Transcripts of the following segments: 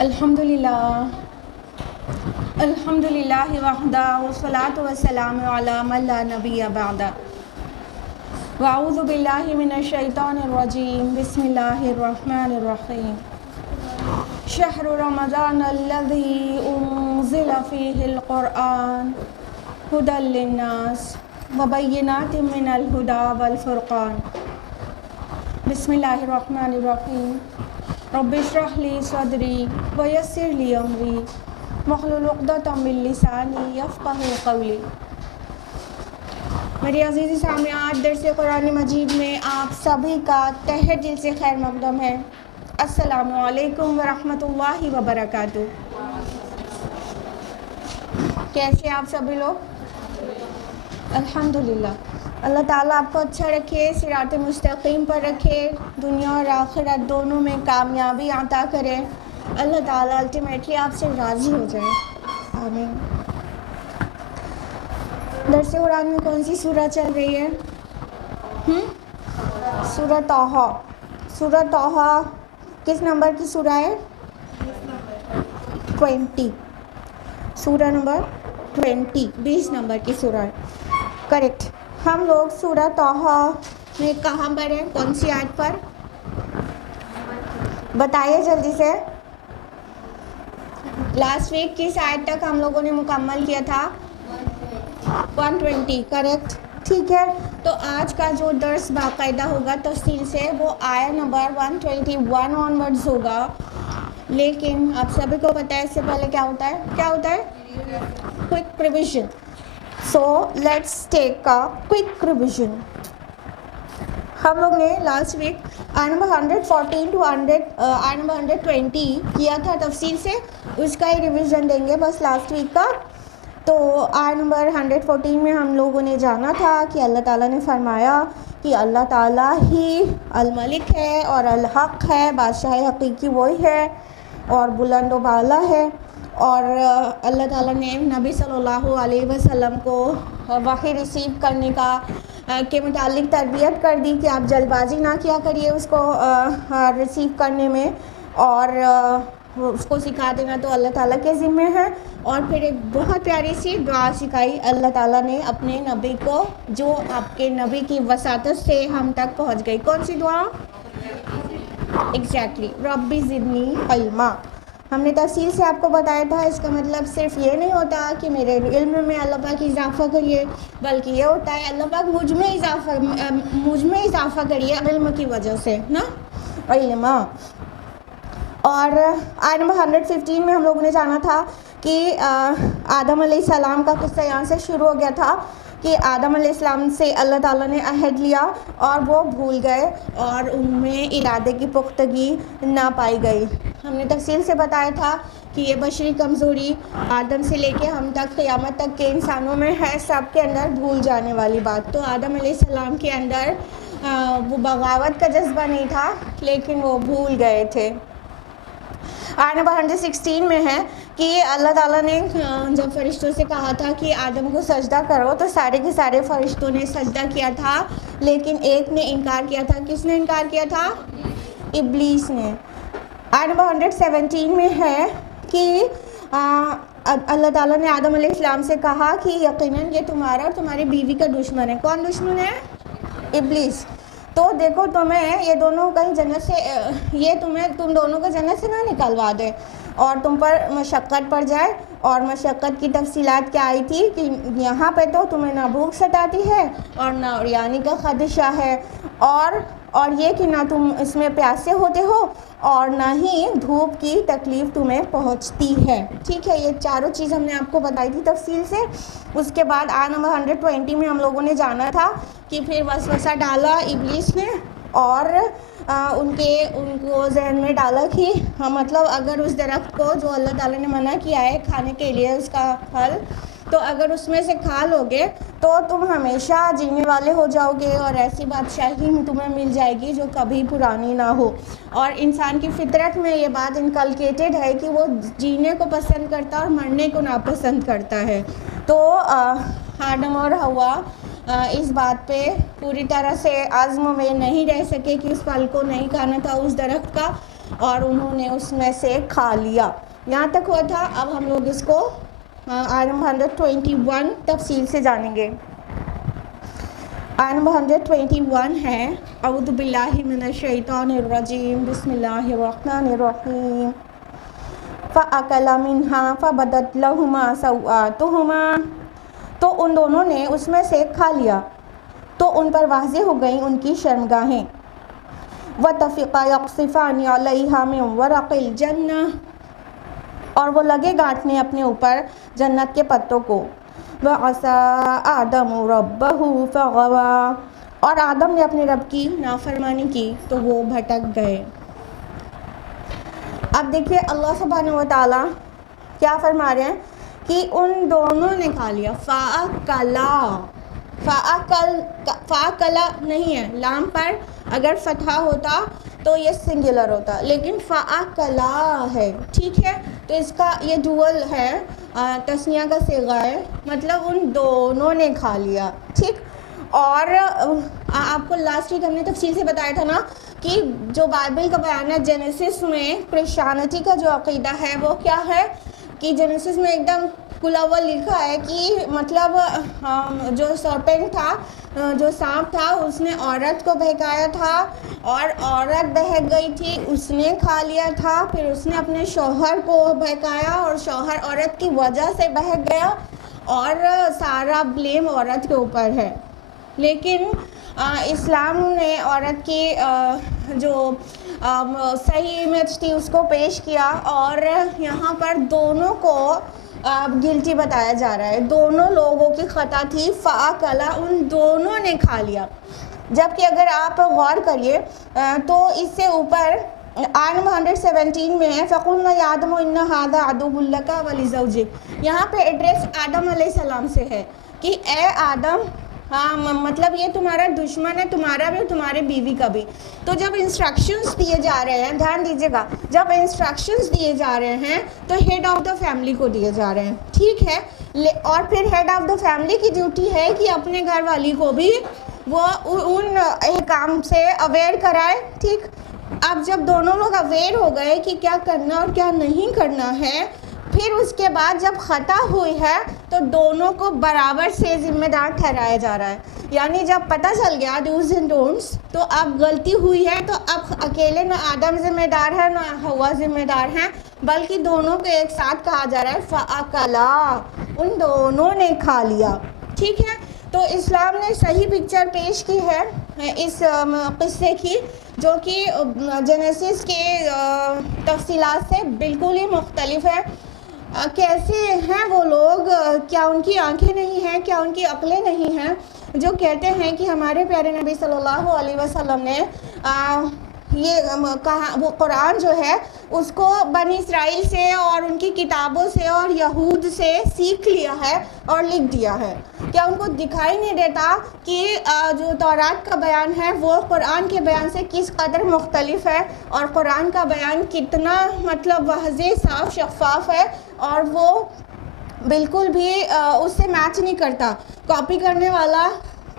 الحمدللہ وحدہ والصلاۃ والسلام علی من لا نبی بعدہ واعوذ باللہ من الشیطان الرجیم بسم اللہ الرحمن الرحیم شہر رمضان الذی انزل فیہ القرآن ھدی للناس وبینات من الھدی والفرقان بسم اللہ الرحمن الرحیم رب اشرح لی صدری ویسر لی امری واحلل عقدۃ من لسانی یفقہوا قولی۔ میری عزیز سامعات، درس قرآن مجید میں آپ سبھی کا تہہ دل سے خیر مقدم ہے۔ السلام علیکم ورحمۃ اللہ وبرکاتہ۔ کیسے آپ سبھی لوگ؟ الحمدللہ۔ اللہ تعالیٰ آپ کو اچھا رکھے، صراط مستقیم پر رکھے، دنیا اور آخرت دونوں میں کامیابی عطا کرے۔ اللہ تعالیٰ الٹیمیٹلی آپ سے راضی ہو جائے، آمین۔ درس قرآن میں کون سی سورہ چل رہی ہے؟ سورہ طٰہٰ۔ سورہ طٰہٰ کس نمبر کی سورہ ہے؟ 20۔ سورہ نمبر 20 نمبر کی سورہ ہے، کریکٹ۔ ہم لوگ سورہ طٰہٰ میں کہاں پر ہیں؟ کون سی آیت پر؟ بتائیے جلدی سے۔ لاسٹ ویک کس آیت تک ہم لوگوں نے مکمل کیا تھا؟ 120، کریکٹ، ٹھیک ہے۔ تو آج کا جو درس باقاعدہ ہوگا تفصیل سے، وہ آیت نمبر 121 آنورڈز ہوگا۔ لیکن آپ سبھی کو پتہ ہے اس سے پہلے کیا ہوتا ہے؟ Quick revision. So let's take a quick revision. ہم لوگ نے لاسٹ ویک آیت نمبر 114 ٹو آیت نمبر 120 کیا تھا تفصیل سے، اس کا ہی ریویژن دیں گے بس لاسٹ ویک کا۔ تو آیت نمبر 114 میں ہم لوگوں نے جانا تھا کہ اللہ تعالیٰ نے فرمایا کہ اللہ تعالیٰ ہی الملک ہے اور الحق ہے، بادشاہ حقیقی وہی ہے اور بلند و بالا ہے۔ اور اللہ تعالیٰ نے نبی صلی اللہ علیہ وسلم کو وحی ریسیو کرنے کے متعلق تربیت کر دی کہ آپ جلد بازی نہ کیا کریے اس کو ریسیو کرنے میں، اور اس کو سکھا دینا تو اللہ تعالیٰ کے ذمے ہے۔ اور پھر ایک بہت پیاری سی دعا سکھائی اللہ تعالیٰ نے اپنے نبی کو، جو آپ کے نبی کی وساطت سے ہم تک پہنچ گئی۔ کون سی دعا؟ ایگزیکٹلی، ربی زدنی علما۔ ہم نے تفصیل سے آپ کو بتایا تھا، اس کا مطلب صرف یہ نہیں ہوتا کہ میرے علم میں اللہ پاک اضافہ کریے، بلکہ یہ ہوتا ہے اللہ پاک مجھ میں اضافہ کریے علم کی وجہ سے نا، علما۔ اور آیت نمبر 115 میں ہم لوگوں نے جانا تھا کہ آدم علیہ السلام کا قصہ یہاں سے شروع ہو گیا تھا کہ آدم علیہ السلام سے اللہ تعالیٰ نے عہد لیا اور وہ بھول گئے اور ان میں ارادے کی پختگی نہ پائی گئی۔ ہم نے تفصیل سے بتایا تھا کہ یہ بشری کمزوری آدم سے لے کے ہم تک قیامت تک کے انسانوں میں ہے، سب کے اندر بھول جانے والی بات۔ تو آدم علیہ السلام کے اندر وہ بغاوت کا جذبہ نہیں تھا، لیکن وہ بھول گئے تھے۔ آیت نمبر 116 میں ہے کہ اللہ تعالیٰ نے جب فرشتوں سے کہا تھا کہ آدم کو سجدہ کرو، تو سارے کے سارے فرشتوں نے سجدہ کیا تھا، لیکن ایک نے انکار کیا تھا۔ کس نے انکار کیا تھا؟ ابلیس نے۔ آیت نمبر 117 میں ہے کہ اللہ تعالیٰ نے آدم علیہ السلام سے کہا کہ یقیناً یہ تمہارا اور تمہاری بیوی کا دشمن ہے۔ کون دشمن ہے؟ ابلیس۔ تو دیکھو تمہیں یہ دونوں کہیں جنت سے تم دونوں کو جنت سے نہ نکلوا دے اور تم پر مشقت پڑ جائے۔ اور مشقت کی تفصیلات کیا آئی تھی کہ یہاں پہ تو تمہیں نہ بھوک ستاتی ہے اور نہ عریانی کا خدشہ ہے، اور یہ کہ نہ تم اس میں پیاسے ہوتے ہو اور نہ ہی دھوپ کی تکلیف تمہیں پہنچتی ہے۔ ٹھیک ہے، یہ چاروں چیز ہم نے آپ کو بتائی تھی تفصیل سے۔ اس کے بعد آیت نمبر 120 میں ہم لوگوں نے جانا تھا کہ پھر وسوسہ ڈالا ابلیس نے اور ان کو ذہن میں ڈالا کہ مطلب اگر اس درخت کو جو اللہ تعالیٰ نے منع کیا ہے کھانے کے لیے، اس کا پھل، تو اگر اس میں سے کھا لوگے تو تم ہمیشہ جینے والے ہو جاؤ گے اور ایسی بادشاہی تمہیں مل جائے گی جو کبھی پرانی نہ ہو۔ اور انسان کی فطرت میں یہ بات انکلکیٹڈ ہے کہ وہ جینے کو پسند کرتا اور مرنے کو ناپسند کرتا ہے۔ تو آدم اور حوا اس بات پہ پوری طرح سے عزم میں نہیں رہ سکے کہ اس پھل کو نہیں کھانا تھا اس درخت کا، اور انہوں نے اس میں سے کھا لیا. یہاں تک ہوا تھا. اب ہم لوگ اس کو آیت نمبر 121 تفصیل سے جانیں گے. آیت نمبر 121 ہے اعوذ باللہ من الشیطان الرجیم بسم اللہ الرحمن الرحیم. فَأَكَلَ مِنْهَا فَبَدَتْ لَهُمَا سَوْآتُهُمَا تو ان دونوں نے اس میں سے کھا لیا تو ان پر واضح ہو گئیں ان کی شرمگاہیں. وَطَفِقَا يَقْصِفَانِ عَلَيْهَا مِنْ وَرَقِ الْجَنَّةِ اور وہ لگے گانٹنے اپنے اوپر جنت کے پتوں کو. وَعَصَىٰ آدَمُ رَبَّهُ فَغَوَىٰ اور آدم نے اپنے رب کی نافرمانی کی تو وہ بھٹک گئے. اب دیکھیے اللہ سبحانہ و تعالیٰ کیا فرما رہے ہیں کہ ان دونوں نے کھا لیا. فَأَكَلَ نہیں ہے، لام پر اگر فتحہ ہوتا تو یہ سنگولر ہوتا، لیکن فَأَكَلَا ہے. ٹھیک ہے، تو اس کا یہ ڈوئل ہے، تثنیہ کا صیغہ ہے، مطلب ان دونوں نے کھا لیا. ٹھیک. اور آپ کو لاسٹ ویک ہم نے تفصیل سے بتایا تھا نا کہ جو بائبل کا بیان ہے جینیسس میں کرسچینٹی کا جو عقیدہ ہے وہ کیا ہے کہ جینیسس میں ایک دم کھلا ہوا لکھا ہے کہ مطلب جو سرپنٹ تھا، جو سانپ تھا، اس نے عورت کو بہکایا تھا اور عورت بہک گئی تھی، اس نے کھا لیا تھا. پھر اس نے اپنے شوہر کو بہکایا اور شوہر عورت کی وجہ سے بہک گیا اور سارا بلیم عورت کے اوپر ہے. لیکن اسلام نے عورت کی جو صحیح امیج تھی اس کو پیش کیا اور یہاں پر دونوں کو گلٹی بتایا جا رہا ہے. دونوں لوگوں کی خطا تھی. فَأَكَلَ ان دونوں نے کھا لیا. جبکہ اگر آپ غور کریے تو اس سے اوپر آیت نمبر 117 میں ہے فَقُلْنَا يَا آدَمُ إِنَّ هَٰذَا عَدُوٌّ لَكَ وَلِزَوْجِكَ. یہاں پہ ایڈریس آدم علیہ السلام سے ہے کہ اے آدم، مطلب یہ تمہارا دشمن ہے، تمہارا بھی اور تمہارے بیوی کا بھی. تو جب انسٹرکشنز دیے جا رہے ہیں، دھیان دیجیے گا، جب انسٹرکشنز دیے جا رہے ہیں تو ہیڈ آف دا فیملی کو دیے جا رہے ہیں. ٹھیک ہے، اور پھر ہیڈ آف دا فیملی کی ڈیوٹی ہے کہ اپنے گھر والی کو بھی وہ ان احکام سے اویئر کرائے. ٹھیک. اب جب دونوں لوگ اویئر ہو گئے کہ کیا کرنا اور کیا نہیں کرنا ہے، پھر اس کے بعد جب خطا ہوئی ہے تو دونوں کو برابر سے ذمہ دار ٹھہرایا جا رہا ہے. یعنی جب پتہ چل گیا ڈوز اینڈ ڈونٹس تو اب غلطی ہوئی ہے تو اب اکیلے نہ آدم ذمہ دار ہے نہ ہوا ذمہ دار ہیں، بلکہ دونوں کو ایک ساتھ کہا جا رہا ہے فَأَكَلَا ان دونوں نے کھا لیا. ٹھیک ہے. تو اسلام نے صحیح پکچر پیش کی ہے اس قصے کی، جو کہ جینیسس کے تفصیلات سے بالکل ہی مختلف ہے. کیسے ہیں وہ لوگ؟ کیا ان کی آنکھیں نہیں ہیں؟ کیا ان کی عقلیں نہیں ہیں جو کہتے ہیں کہ ہمارے پیارے نبی صلی اللہ علیہ وسلم نے یہ کہا، وہ قرآن جو ہے اس کو بنی اسرائیل سے اور ان کی کتابوں سے اور یہود سے سیکھ لیا ہے اور لکھ دیا ہے؟ کیا ان کو دکھائی نہیں دیتا کہ جو تورات کا بیان ہے وہ قرآن کے بیان سے کس قدر مختلف ہے اور قرآن کا بیان کتنا مطلب واضح، صاف، شفاف ہے اور وہ بالکل بھی اس سے میچ نہیں کرتا؟ کاپی کرنے والا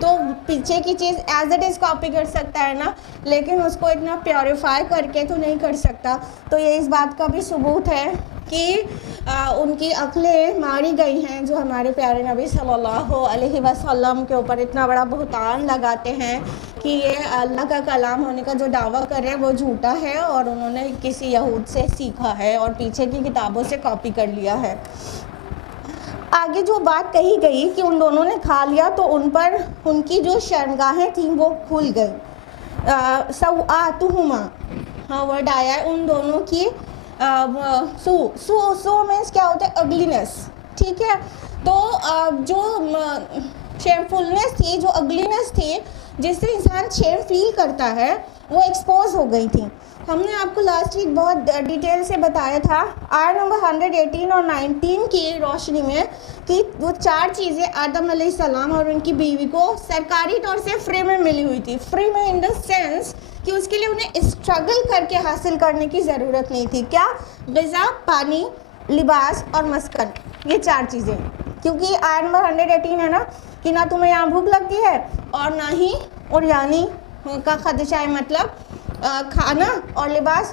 تو پیچھے کی چیز ایز اٹ از کاپی کر سکتا ہے نا، لیکن اس کو اتنا پیوریفائی کر کے تو نہیں کر سکتا. تو یہ اس بات کا بھی ثبوت ہے کہ ان کی عقلیں ماری گئی ہیں جو ہمارے پیارے نبی صلی اللہ علیہ وسلم کے اوپر اتنا بڑا بہتان لگاتے ہیں کہ یہ اللہ کا کلام ہونے کا جو دعویٰ کر رہے ہیں وہ جھوٹا ہے اور انہوں نے کسی یہود سے سیکھا ہے اور پیچھے کی کتابوں سے کاپی کر لیا ہے. آگے جو بات کہی گئی کہ ان دونوں نے کھا لیا تو ان پر ان کی جو شرمگاہیں تھیں وہ کھل گئیں. سوآتہما ورڈ آیا ہے ان دونوں کی. سو مینس کیا ہوتا ہے؟ اگلینس. ٹھیک ہے. تو جو شیمفلنس تھی، جو اگلینس تھی جس سے انسان شیم فیل کرتا ہے، وہ ایکسپوز ہو گئی تھی. ہم نے آپ کو لاسٹ ویک بہت ڈیٹیل سے بتایا تھا آیت نمبر 118 اور 19 کی روشنی میں کہ وہ چار چیزیں آدم علیہ السلام اور ان کی بیوی کو سرکاری طور سے فری میں ملی ہوئی تھی. فری میں ان دا سینس کہ اس کے لیے انہیں اسٹرگل کر کے حاصل کرنے کی ضرورت نہیں تھی. کیا؟ غذا، پانی، لباس اور مسکن. یہ چار چیزیں. کیونکہ آیت نمبر 118 ہے نا کہ نہ تمہیں یہاں بھوک لگتی ہے اور نہ ہی عریانی کا خدشہ ہے، مطلب کھانا اور لباس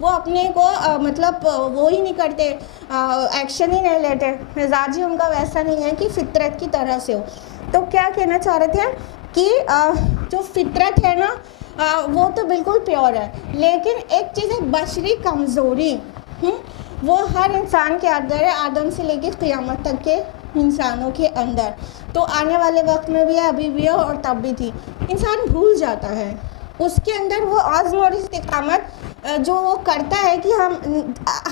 وہ اپنے کو مطلب وہ ہی نہیں کرتے، ایکشن ہی نہیں لیتے، مزاج ہی ان کا ویسا نہیں ہے کہ فطرت کی طرح سے ہو۔ تو کیا کہنا چاہ رہے تھے کہ جو فطرت ہے نا وہ تو بالکل پیور ہے، لیکن ایک چیز ہے بشری کمزوری، وہ ہر انسان کے اندر ہے، آدم سے لے کے قیامت تک کے انسانوں کے اندر، تو آنے والے وقت میں بھی ہے، ابھی بھی ہے اور تب بھی تھی۔ انسان بھول جاتا ہے، اس کے اندر وہ عزم اور استقامت جو وہ کرتا ہے کہ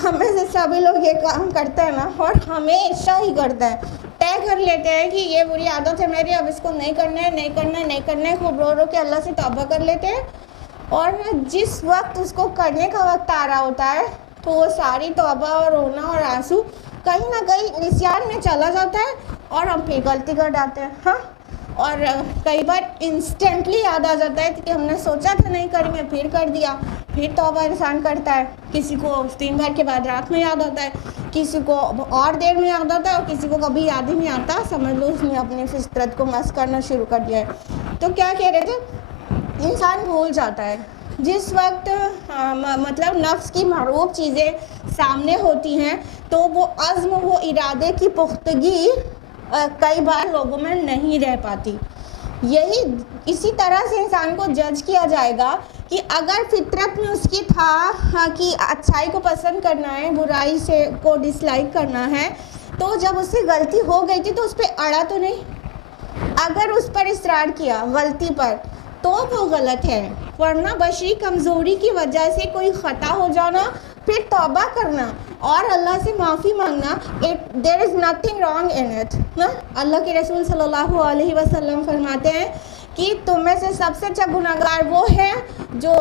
ہمیں سے سبھی لوگ یہ کام کرتے ہیں نا، اور ہمیشہ ہی کرتا ہے، طے کر لیتے ہیں کہ یہ بری عادت ہے میری، اب اس کو نہیں کرنا ہے، نہیں کرنا ہے، نہیں کرنا ہے، خوب رو رو کے اللہ سے توبہ کر لیتے ہیں، اور جس وقت اس کو کرنے کا وقت آ رہا ہوتا ہے تو وہ ساری توبہ اور رونا اور آنسو کہیں نہ کہیں نسیان میں چلا جاتا ہے اور ہم پھر غلطی کر ڈالتے ہیں، ہاں، اور کئی بار انسٹنٹلی یاد آ جاتا ہے کہ ہم نے سوچا تھا نہیں کریں گے، پھر کر دیا، پھر توبہ انسان کرتا ہے، کسی کو دن بھر کے بعد رات میں یاد آتا ہے، کسی کو اور دیر میں یاد آتا ہے، اور کسی کو کبھی یاد ہی نہیں آتا، سمجھ لو اس نے اپنی فطرت کو مس کرنا شروع کر دیا ہے۔ تو کیا کہہ رہے تھے، انسان بھول جاتا ہے جس وقت مطلب نفس کی محروب چیزیں سامنے ہوتی ہیں، تو وہ عزم، وہ ارادے کی پختگی کئی بار لوگوں میں نہیں رہ پاتی۔ اسی طرح سے انسان کو جج کیا جائے گا کہ اگر فطرت میں اس کی تھا کہ اچھائی کو پسند کرنا ہے، برائی سے کو ڈس لائک کرنا ہے، تو جب اس سے غلطی ہو گئی تھی تو اس پہ اڑا تو نہیں، اگر اس پر اصرار کیا غلطی پر تو وہ غلط ہے، ورنہ بشری کمزوری کی وجہ سے کوئی خطا ہو جانا، پھر توبہ کرنا اور اللہ سے معافی مانگنا، there is nothing wrong in it۔ اللہ کے رسول صلی اللہ علیہ وسلم فرماتے ہیں کہ تم میں سے سب سے اچھا گناہگار وہ ہے جو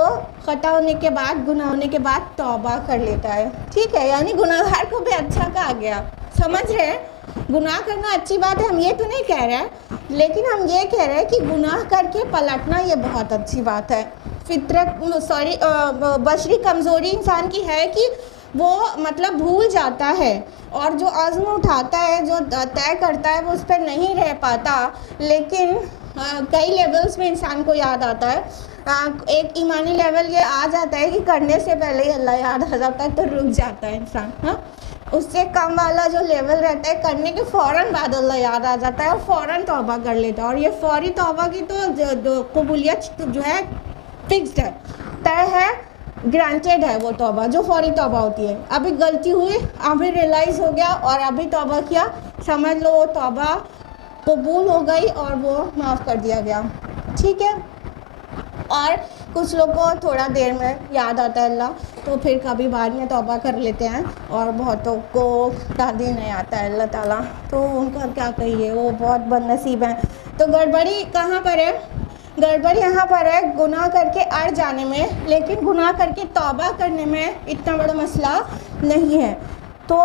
خطا ہونے کے بعد، گناہ ہونے کے بعد توبہ کر لیتا ہے، ٹھیک ہے، یعنی گناہگار کو بھی اچھا کہا گیا، سمجھ رہے ہیں؟ گناہ کرنا اچھی بات ہے، ہم یہ تو نہیں کہہ رہے ہیں، لیکن ہم یہ کہہ رہے ہیں کہ گناہ کر کے پلٹنا یہ بہت اچھی بات ہے۔ بشری کمزوری انسان کی ہے کہ وہ مطلب بھول جاتا ہے، اور جو عزم اٹھاتا ہے، جو طے کرتا ہے، وہ اس پہ نہیں رہ پاتا، لیکن کئی لیولز میں انسان کو یاد آتا ہے۔ ایک ایمانی لیول یہ آ جاتا ہے کہ کرنے سے پہلے ہی اللہ یاد آ جاتا ہے تو رک جاتا ہے انسان، ہاں، اس سے کم والا جو لیول رہتا ہے کرنے کے فوراً بعد اللہ یاد آ جاتا ہے اور فوراً توبہ کر لیتا ہے، اور یہ فوری توبہ کی تو قبولیت جو ہے فکسڈ ہے، طے ہے، گرانٹیڈ ہے، وہ توبہ جو فوری توبہ ہوتی ہے۔ ابھی غلطی ہوئی، ابھی ریئلائز ہو گیا اور ابھی توبہ کیا، سمجھ لو وہ توبہ قبول ہو گئی اور وہ معاف کر دیا گیا، ٹھیک ہے۔ اور کچھ لوگ کو تھوڑا دیر میں یاد آتا ہے اللہ، تو پھر کبھی بعد میں توبہ کر لیتے ہیں، اور بہتوں کو یاد ہی نہیں آتا ہے اللہ تعالیٰ، تو ان کا کیا کہیے، وہ بہت بد نصیب ہیں۔ تو گڑبڑی کہاں پر ہے؟ گڑبڑی یہاں پر ہے گناہ کر کے اڑ جانے میں، لیکن گناہ کر کے توبہ کرنے میں اتنا بڑا مسئلہ نہیں ہے۔ تو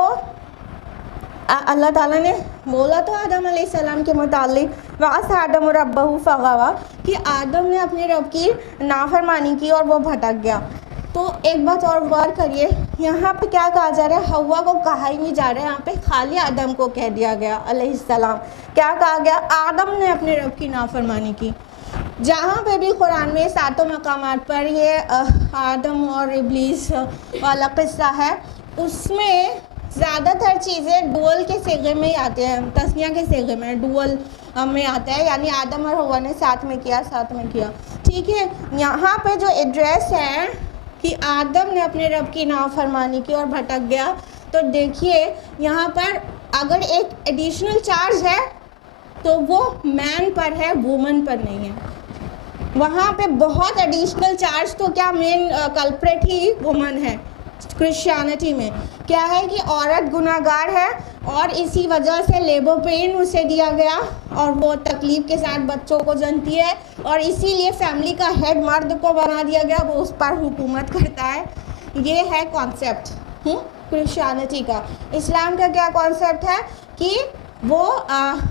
اللہ تعالیٰ نے بولا تو آدم علیہ السلام کے متعلق وَعَصَىٰ آدَمُ رَبَّهُ فَغَوَىٰ، کہ آدم نے اپنے رب کی نافرمانی کی اور وہ بھٹک گیا۔ تو ایک بات اور غور کریے، یہاں پہ کیا کہا جا رہا ہے، حوا کو کہا ہی نہیں جا رہا ہے، یہاں پہ خالی آدم کو کہہ دیا گیا علیہ السلام۔ کیا کہا گیا؟ آدم نے اپنے رب کی نافرمانی کی۔ جہاں پہ بھی قرآن میں 7 مقامات پر یہ آدم اور ابلیس والا قصہ ہے، اس میں زیادہ تر چیزیں ڈوئل کے صیغے میں ہی آتے ہیں، تسنیہ کے صیغے میں، ڈوئل میں آتا ہے، یعنی آدم اور حوا نے ساتھ میں کیا، ٹھیک ہے۔ یہاں پہ جو ایڈریس ہے کہ آدم نے اپنے رب کی نافرمانی کی اور بھٹک گیا، تو دیکھیے یہاں پر اگر ایک ایڈیشنل چارج ہے تو وہ مین پر ہے، وومن پر نہیں ہے۔ وہاں پہ بہت ایڈیشنل چارج، تو کیا مین کلپریٹ ہی وومن ہے۔ کرسچینٹی میں کیا ہے کہ عورت گناہ گار ہے، اور اسی وجہ سے لیبر پین اسے دیا گیا، اور وہ تکلیف کے ساتھ بچوں کو جنتی ہے، اور اسی لیے فیملی کا ہیڈ مرد کو بنا دیا گیا، وہ اس پر حکومت کرتا ہے۔ یہ ہے کانسیپٹ کرسچینٹی کا۔ اسلام کا کیا کانسیپٹ ہے کہ وہ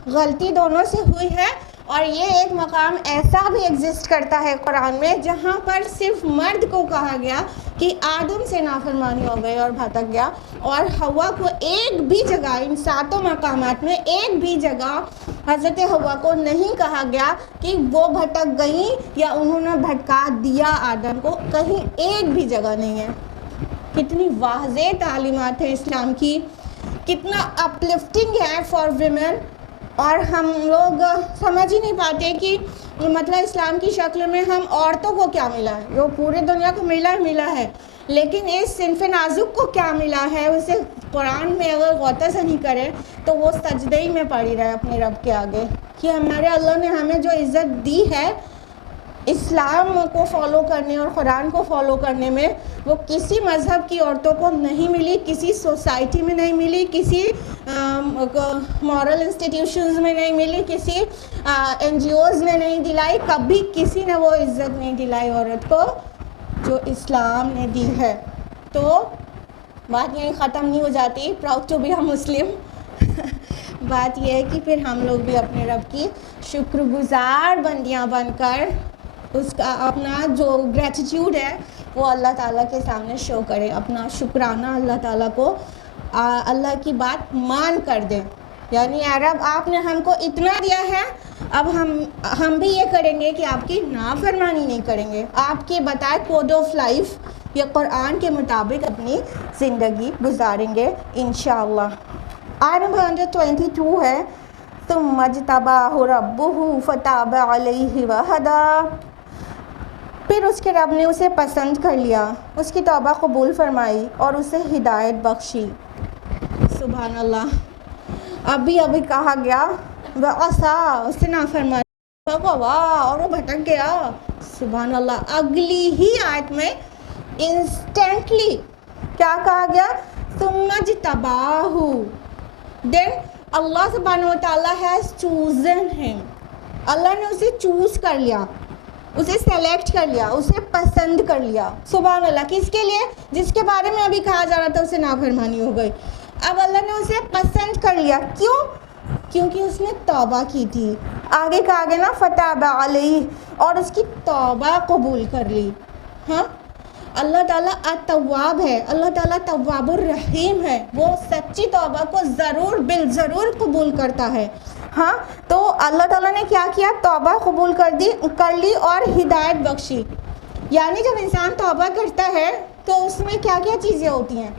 غلطی دونوں سے ہوئی ہے، اور یہ ایک مقام ایسا بھی ایگزسٹ کرتا ہے قرآن میں جہاں پر صرف مرد کو کہا گیا کہ آدم سے نافرمانی ہو گئی اور بھٹک گیا، اور حوا کو ایک بھی جگہ، ان 7 مقامات میں ایک بھی جگہ حضرت حوا کو نہیں کہا گیا کہ وہ بھٹک گئیں یا انہوں نے بھٹکا دیا آدم کو، کہیں ایک بھی جگہ نہیں ہے۔ کتنی واضح تعلیمات ہیں اسلام کی، کتنا اپلفٹنگ ہے فار ویمن، اور ہم لوگ سمجھ ہی نہیں پاتے کہ مطلب اسلام کی شکل میں ہم عورتوں کو کیا ملا ہے، جو پورے دنیا کو ملا ہے، لیکن اس صنف نازک کو کیا ملا ہے، اسے قرآن میں اگر غوطہ سے نہیں کرے تو وہ سجدے ہی میں پڑی رہے اپنے رب کے آگے، کہ ہمارے اللہ نے ہمیں جو عزت دی ہے اسلام کو فالو کرنے اور قرآن کو فالو کرنے میں، وہ کسی مذہب کی عورتوں کو نہیں ملی، کسی سوسائٹی میں نہیں ملی، کسی مورل انسٹیٹیوشنز میں نہیں ملی، کسی این جی اوز نے نہیں دلائی، کبھی کسی نے وہ عزت نہیں دلائی عورت کو جو اسلام نے دی ہے۔ تو بات یہیں ختم نہیں ہو جاتی، پراؤڈ ٹو بی اے مسلم۔ بات یہ ہے کہ پھر ہم لوگ بھی اپنے رب کی شکر گزار بندیاں بن کر اس کا اپنا جو گریٹیٹیوڈ ہے وہ اللہ تعالیٰ کے سامنے شو کریں، اپنا شکرانہ اللہ تعالیٰ کو اللہ کی بات مان کر دیں، یعنی اے رب آپ نے ہم کو اتنا دیا ہے، اب ہم بھی یہ کریں گے کہ آپ کی نافرمانی نہیں کریں گے، آپ کے بتائے کوڈ آف لائف یا قرآن کے مطابق اپنی زندگی گزاریں گے انشاءاللہ۔ آیت نمبر 122 ہے ثم اجتباہ ربہ فتاب علیہ وہدی، پھر اس کے رب نے اسے پسند کر لیا، اس کی توبہ قبول فرمائی اور اسے ہدایت بخشی۔ سبحان اللہ۔ ابھی کہا گیا وَعَصَىٰ، اس سے نافرمانی فَغَوَىٰ، اور وہ بھٹک گیا۔ سبحان اللہ۔ اگلی ہی آیت میں انسٹنٹلی کیا کہا گیا؟ ثُمَّ اجْتَبَاهُ، then اللہ سبحانہ وتعالیٰ has chosen him، اللہ نے اسے چوز کر لیا، اسے سلیکٹ کر لیا، اسے پسند کر لیا۔ سبحان اللہ۔ کس کے لیے؟ جس کے بارے میں ابھی کہا جا رہا تھا اسے نافرمانی ہو گئی، اب اللہ نے اسے پسند کر لیا۔ کیوں؟ کیونکہ اس نے توبہ کی تھی۔ آگے کہا گیا نا فتاب علیہ، اور اس کی توبہ قبول کر لی۔ ہاں، اللہ تعالیٰ التواب ہے، اللہ تعالیٰ تواب الرحیم ہے، وہ سچی توبہ کو ضرور بالضرور قبول کرتا ہے۔ ہاں، تو اللہ تعالیٰ نے کیا کیا؟ توبہ قبول کر لی اور ہدایت بخشی۔ یعنی جب انسان توبہ کرتا ہے تو اس میں کیا کیا چیزیں ہوتی ہیں؟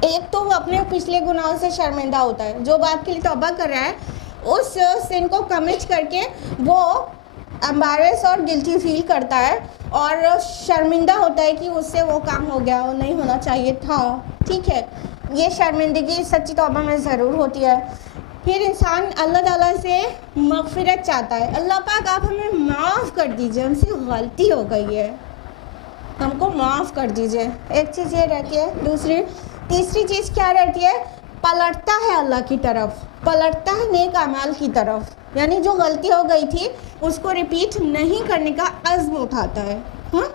ایک تو وہ اپنے پچھلے گناہوں سے شرمندہ ہوتا ہے، جو بات کے لیے توبہ کر رہا ہے اس سن کو کمٹ کر کے وہ امبیرس اور گلٹی فیل کرتا ہے اور شرمندہ ہوتا ہے کہ اس سے وہ کام ہو گیا، وہ نہیں ہونا چاہیے تھا۔ ٹھیک ہے، یہ شرمندگی سچی توبہ میں ضرور ہوتی ہے۔ پھر انسان اللہ تعالیٰ سے مغفرت چاہتا ہے، اللہ پاک آپ ہمیں معاف کر دیجئے، ہم سے غلطی ہو گئی ہے، ہم کو معاف کر دیجئے۔ ایک چیز یہ رہتی ہے۔ تیسری چیز کیا رہتی ہے؟ پلٹتا ہے اللہ کی طرف، پلٹتا ہے نیک اعمال کی طرف، یعنی جو غلطی ہو گئی تھی اس کو ریپیٹ نہیں کرنے کا عزم اٹھاتا ہے۔ ہاں،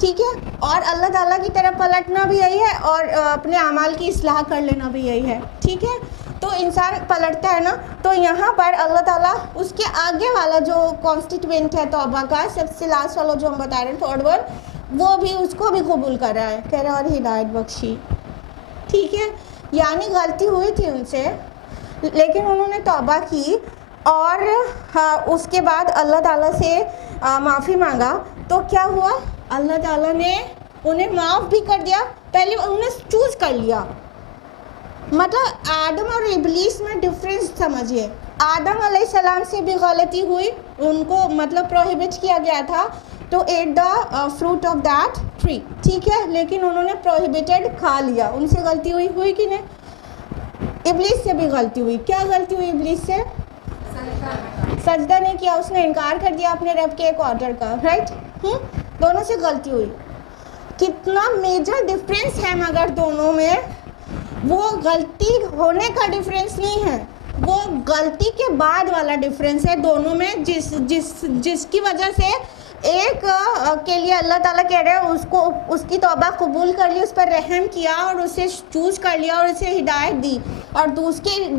ٹھیک ہے، اور اللہ تعالیٰ کی طرف پلٹنا بھی یہی ہے اور اپنے اعمال کی اصلاح کر لینا بھی یہی ہے۔ ٹھیک ہے، تو انسان پلٹتا ہے نا، تو یہاں پر اللہ تعالیٰ اس کے آگے والا جو کانسٹیٹوئنٹ ہے توبہ کا، سب سے لاسٹ والا جو ہم بتا رہے ہیں تھرڈ ون، وہ بھی اس کو بھی قبول کر رہا ہے، کہہ رہا ہے اور ہدایت بخشی۔ ٹھیک ہے، یعنی غلطی ہوئی تھی ان سے لیکن انہوں نے توبہ کی اور اس کے بعد اللہ تعالیٰ سے معافی مانگا، تو کیا ہوا؟ اللہ تعالیٰ نے انہیں معاف بھی کر دیا، پہلے انہیں چوز کر لیا۔ مطلب آدم اور ابلیس میں ڈفرینس سمجھیے۔ آدم علیہ السلام سے بھی غلطی ہوئی، ان کو مطلب پروہیبٹ کیا گیا تھا to eat the fruit of that tree, ٹھیک ہے، لیکن انہوں نے پروہیبٹڈ کھا لیا، ان سے غلطی ہوئی کہ نہیں؟ ابلیس سے بھی غلطی ہوئی۔ کیا غلطی ہوئی ابلیس سے؟ سجدہ نہیں کیا، اس نے انکار کر دیا اپنے رب کے ایک آرڈر کا، رائٹ؟ دونوں سے غلطی ہوئی۔ کتنا میجر ڈفرینس ہے مگر دونوں میں، وہ غلطی ہونے کا ڈفرینس نہیں ہے، وہ غلطی کے بعد والا ڈفرینس ہے دونوں میں، جس کی وجہ سے ایک کے لیے اللہ تعالیٰ کہہ رہے ہیں اس کی توبہ قبول کر لی، اس پر رحم کیا اور اسے چوز کر لیا اور اسے ہدایت دی، اور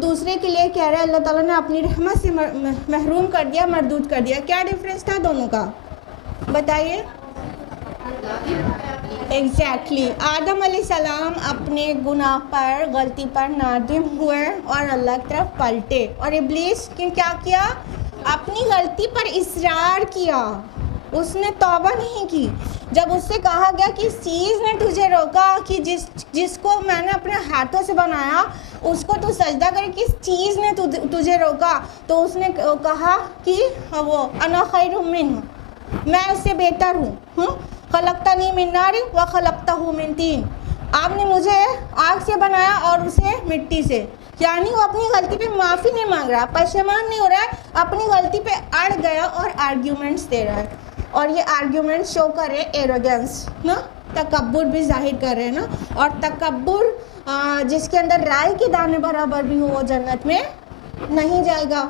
دوسرے کے لیے کہہ رہے ہیں اللہ تعالیٰ نے اپنی رحمت سے محروم کر دیا، مردود کر دیا۔ کیا ڈفرینس تھا دونوں کا؟ بتائیے۔ ایگزیکٹلی، آدم علیہ السلام اپنے گناہ پر، غلطی پر نادم ہوئے اور اللہ کی طرف پلٹے، اور ابلیس نے کیا کیا؟ اپنی غلطی پر اصرار کیا، اس نے توبہ نہیں کی. جب اس سے کہا گیا کہ اس چیز نے تجھے روکا کہ جس کو میں نے اپنے ہاتھوں سے بنایا اس کو تو سجدہ کرے, کس چیز نے تجھے روکا, تو اس نے کہا کہ وہ انا خیر منہ, میں اس سے بہتر ہوں. خلقتنی من نار و خلقتہ من طین, آپ نے مجھے آگ سے بنایا اور اسے مٹی سے. یعنی وہ اپنی غلطی پہ معافی نہیں مانگ رہا, پشیمان نہیں ہو رہا ہے, اپنی غلطی پہ اڑ گیا اور آرگیومنٹس دے رہا ہے. اور یہ آرگیومنٹ شو کرے ایروگنس نا, تکبر بھی ظاہر کر رہے ہیں نا. اور تکبر جس کے اندر رائے کے دانے برابر بھی ہو وہ جنت میں نہیں جائے گا.